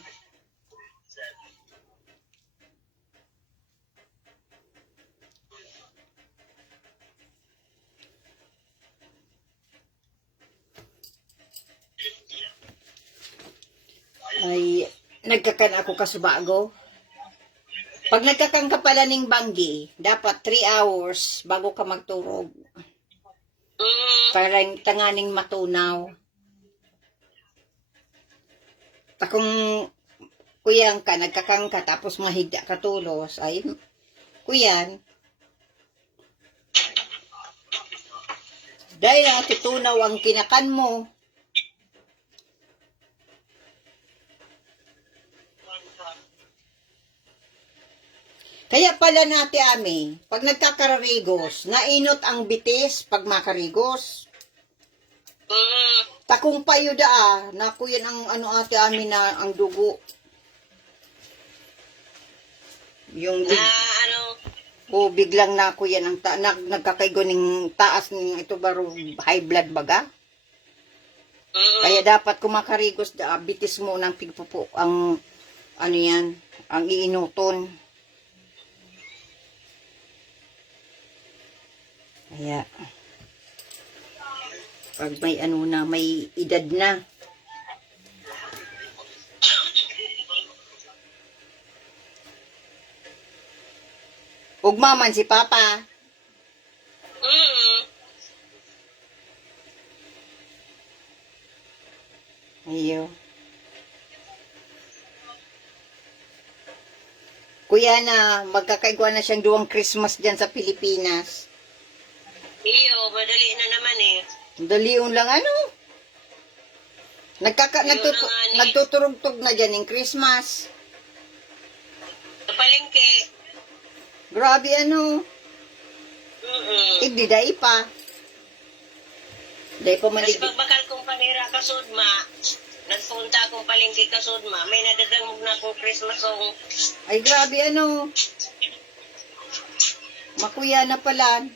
Ay, nagkakan ako kasubago. Pag nagkakan ka pala ng banggi, dapat 3 hours bago ka magturog. Para tanganing matunaw. Takong kuyang ka, nagkakang ka, tapos mahigda ka tulos, ay, kuyan. Dahil natutunaw ang kinakan mo, kaya pala nati Ami, pag nagkakararigos, nainot ang bitis pag makarigos. Takong payo da naku yan ang ano Ate Ami na ang dugo. Yung biglang naku yan ang nagkakaigo ng taas ng ito baro high blood baga. Kaya dapat kumakarigos da bitis mo ng pigpupo ang ano yan, ang iinuton. Kaya, pag may ano na, may edad na. Ugmaman si Papa. Mm. Ayo. Kuya na, magkakaigwa na siyang duwang Christmas dyan sa Pilipinas. Iyo, madali na naman eh. Dalion lang ano? Nagtuturugtog na dyan yung Christmas. Sa palengke. Grabe ano. Igdi dahi pa. Dahi pa Kasi malig. pagbakal kong panira kasudma, nagpunta akong palengke kasudma, may nadadangog na akong Christmas song. Ay grabe ano. Makuya na pala.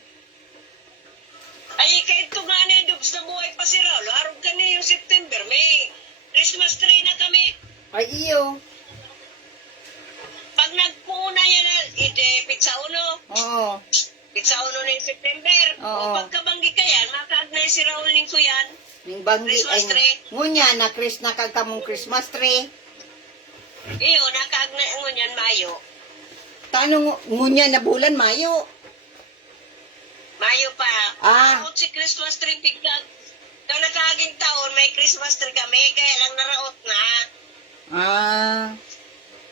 Ay, kahit ito nga ni Dubs na buhay pa si Raulo, araw ka niya yung September, may Christmas tree na kami. Ay iyo. Pag nagpuna yan na, pizza uno. Oo. Pizza uno na yung September. Oo. O pagkabanggi ka yan, makaagnay si Raul ning ko yan. Ning banggi Christmas ay tree. ngunya na na kagkamong Christmas tree. Iyo, nakaagnay ang yan, Mayo. Tano ngunya na bulan Mayo. Mayo pa. Ah. Naraot si Christmas tree piglag. Kung nakaaging taon, may Christmas tree kami, kaya lang naraot na. Ah.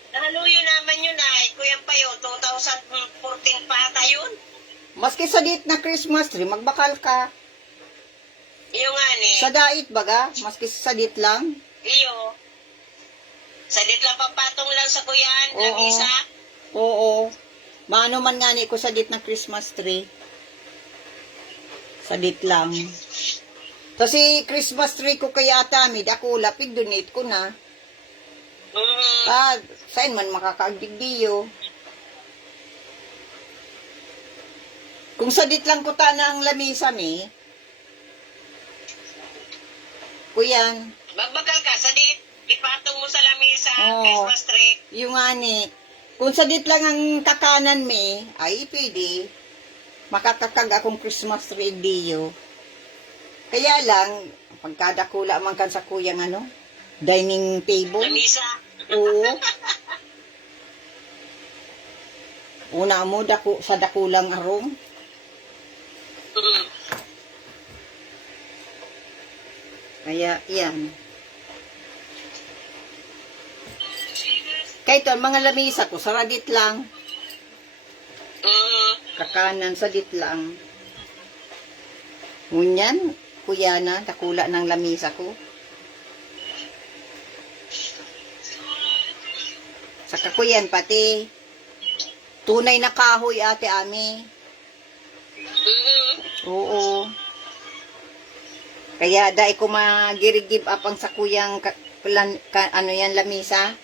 Nahaluyo naman yun ay, Kuyang Payo, 2014 pa ata yun. Maski sa date na Christmas tree, magbakal ka. Iyo nga ni. Sa dait baga, maski sa date lang. Iyo. Sa ditla papatong lang sa kuyan, Oo. ng isa. Oo. Maano man nga ni ko sa date na Christmas tree. Sa date lang. Kasi Christmas tree ko kaya tami, ako lapig donate ko na. Saan man makakaagdigdiyo. Kung sa date lang ko ta na ang lamisa mi, kuyan, Magbakal ka sa dit. Ipatong mo sa lamisa, Oo. Christmas tree. yung ani, kung sa date lang ang kakanan mi, ay pwede, makakakag akong Christmas tree diyo. Kaya lang, pagkadakula man kan sa kuyang ano, dining table. Lamisa. Oo. Una mo, sa dakulang arong. Mm. Kaya, yan. Kaya ito, ang mga lamisa ko, saradit lang. Mm. Kakanan, sadit lang. Ngunyan, kuya na, dakula ng lamisa ko. Sa kakuyan, pati, tunay na kahoy ate ami. Mm. Oo. Kaya dahil ko mag-give up ang sakuyang ano yan, lamisa.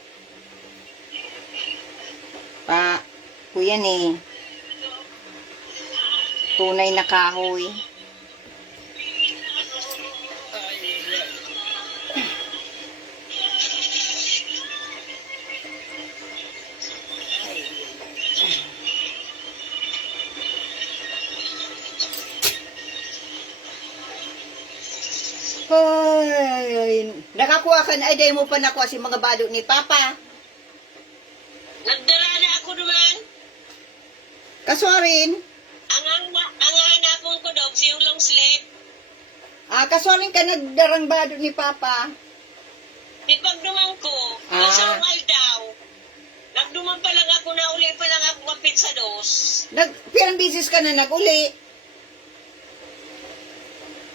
Kuya ni. Tunay na kahoy. Ay, nakakuha ka na, ay dahil mo pa nakuha si mga balo ni Papa. Nagdara na ako naman. Kaswarin. Ang hanapon ko daw, yung long sleeve. Kaswarin ka nagdarang balo ni Papa. Di pagduman ko, Ah. nasa wild daw. Nagduman pa lang ako, nauli pa lang ako kapit sa dos. Pirang bisis ka na nag-uli.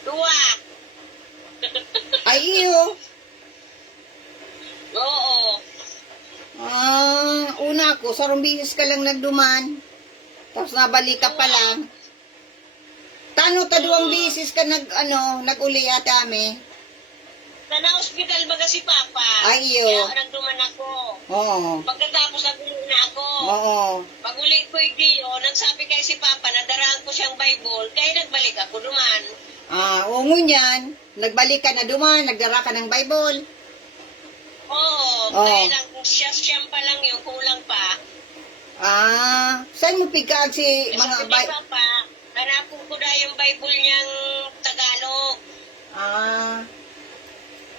Dua. Ay, iyo. Oo. Una ko, sarong bisis ka lang nagduman. Tapos nabalik ka pa lang. Tano ta duwang bisis ka nag-uli yata ami. Na hospital baga si Papa. Ay, iyo. Kaya nagduman ako. Oo. Pagkatapos naguli na ako. Oo. Pag-uli ko yung Dio, nagsabi kay si Papa, nadaraan ko siyang Bible, kaya nagbalik ako duman. Oo ngunyan. Nagbalik ka na duman, nagdara ka ng Bible. Oo, Oo. kaya lang, siyam pa lang yung kulang pa. Saan mo pigkaag si mga Sabi ni Papa, hanapin ko na yung Bible niyang Tagalog.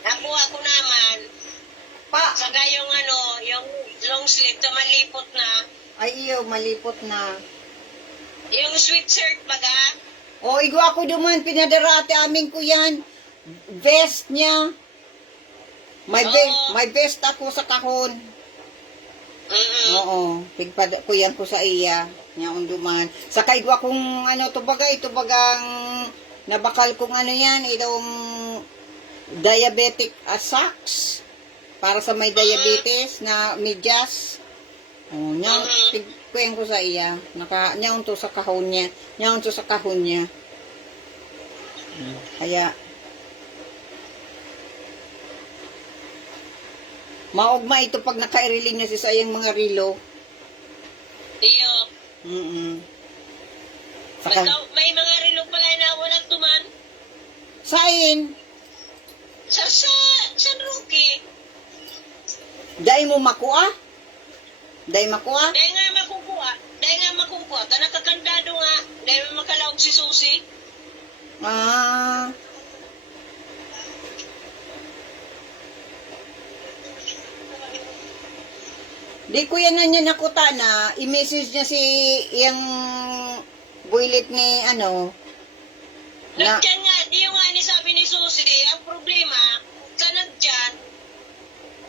Nakuha ko naman. Saka yung yung long sleeve na malipot na. Ay iyo, malipot na. Yung sweatshirt baga. O, igwa ako duman, pinadara ate amin ko yan. Vest niya. May vest ako sa kahon. Oo, pigpad ko yan ko sa iya. Nya unduman. Saka igwa kong ano, ito bagang nabakal kong ano yan, itong diabetic socks. Para sa may diabetes na medyas. Oh, nya pigkuyan ko sa iya. Nyaon to sa kahon niya. Nyaon to sa kahon niya. Kaya maugma ito pag naka-iriling na siya sa iyang mga rilo. Iyo. Saka, May mga rilong pala na walang tuman. sain, Sa Rookie. dahil mo makuha? Dahil makuha? Dahil nga makukuha. Ta nakakandado nga. Dahil makalaog si Susi. Ah, di ko yan na niya nakuta na, i-message niya si yung builit ni ano, na, Nagdyan nga, di yung nga ni sabi ni Susi, ang problema, sa nagdyan,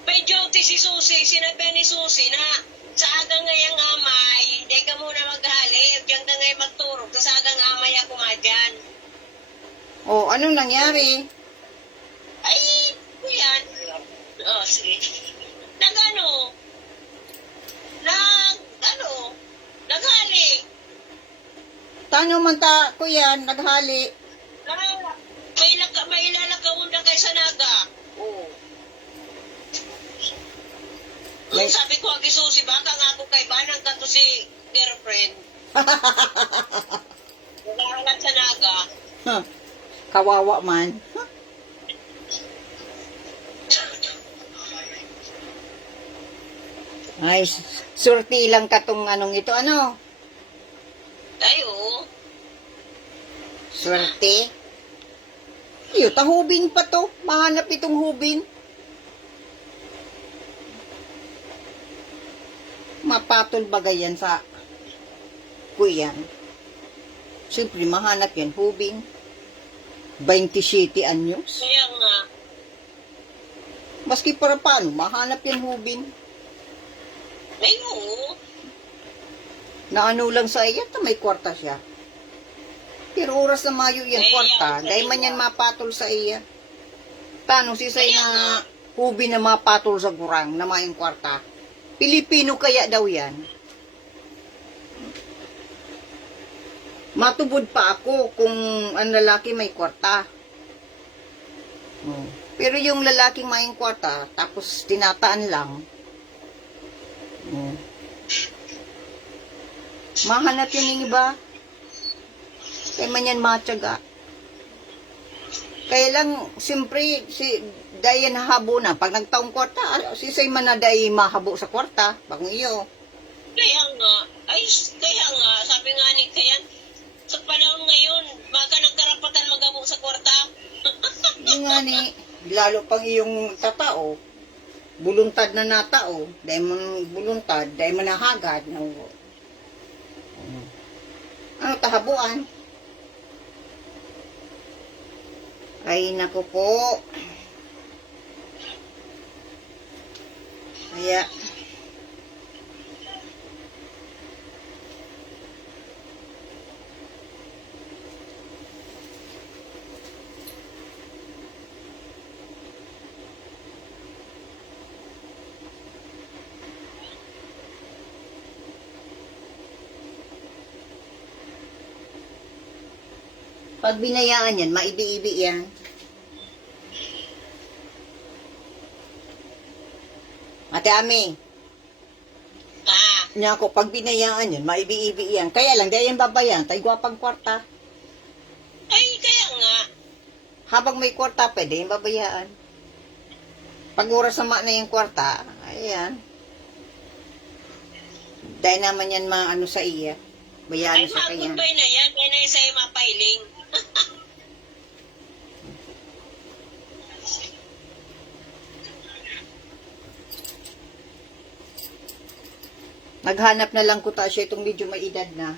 may duty si Susi, sinabi ni Susi na sa agang ngayang amay, di ka muna maghali, diyan ka ngayon magturog, sa agang amay ako nga dyan. oh, anong nangyari? Ay, kuyan. Oh, sige. Naghali. Tano man ta, kuyan, naghali. May ilalakawon na kay Sanaga. Oo. May- Sabi ko, ang isusi, baka nga ako kay Banang kato si girlfriend. Naghahanap Sanaga. Huh, kawawa man. Ay, surti lang katong anong ito, ano? Tayo. Swerte. Iyo, tahubin pa to. Mahanap itong hubin. Mapatol bagay yan sa kuyan. Siyempre, mahanap yan hubin. 27 anyos. Kaya nga. Maski para paano, mahanap yan hubin. May oo. Na ano lang sa iya, may kwarta siya. Pero oras na mayo yan kwarta, dahil man yan mapatol sa iya. Tanong si say na hubi na mapatol sa gurang na mayong kwarta. Pilipino kaya daw yan. Matubod pa ako kung ang lalaki may kwarta. Pero yung lalaking mayong kwarta, tapos tinataan lang. Mahanap yun yung iba. Kaya man yan matyaga. Kaya lang, siyempre, si Dayan habo na. Pag nagtaong kwarta, si Say man na Day mahabo sa kwarta. Bagong iyo. Kaya nga. Kaya nga. Sabi nga ni Kayan, sa panahon ngayon, baka nagkarapatan magabong sa kwarta. Yung nga ni, lalo pang iyong tatao, buluntad na natao, dahil man buluntad, dahil man nahagad, ano, tahabuan. Ay, naku po. Kaya, pag binayaan yan, maibi-ibi yan. Ate Ami, niya ako, pag binayaan yan, maibi-ibi yan. Kaya lang, dahil yan babayan, tayo gwapang kwarta. Ay, kaya nga. Habang may kwarta, pwede yung babayaan. Pag oras na yung kwarta, ayan. Dahil naman yan maano sa iya. Bayaan Ay, sa kanya. mag-goodbye na yan. Kaya na yung sa'yo mapailing. Naghanap na lang ko ta siya itong medyo may edad na.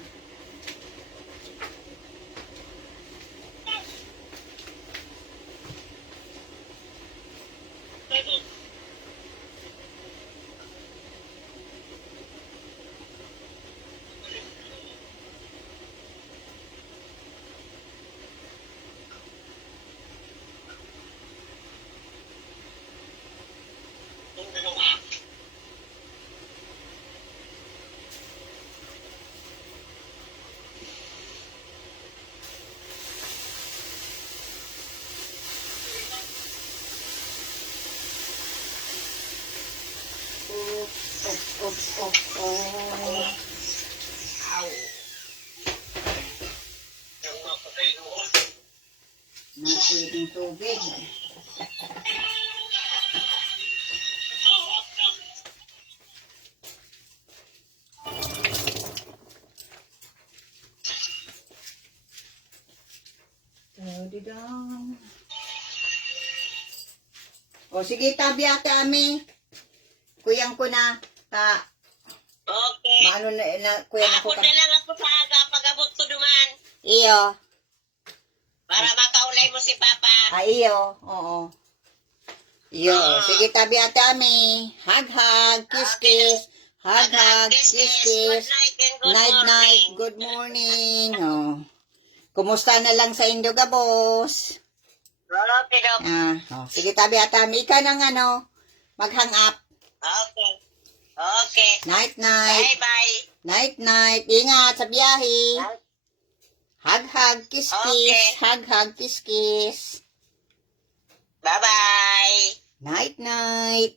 Natin tubig. Didang. O sige, tabi ate ami. Kuyang ko na. Okay. Maano na kuya na ko Abot na lang ako sa aga pag-abot ko duman. Iyo. Para makaulay mo si Papa. Iyo. Oo. Iyo. Sige, tabi ate ami. Hug, hug. Kiss, kiss. Hug, hug. Kiss, kiss. Good night and good Night, morning. night. Good morning. Oh. Kumusta na lang sa Indoga, boss? Okay, Dok. Sige, tabi ate ami. Ika ng mag-hang up. Okay. Okay. Night, night. Bye-bye. Night, night. Ingat sa biyahe. Hug, hug. Kiss, kiss. Okay. Hug, hug. Kiss, kiss. Bye-bye. Night, night.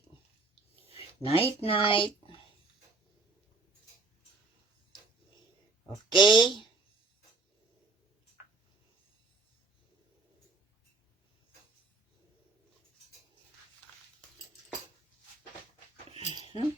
Night, night. Okay. Hmm?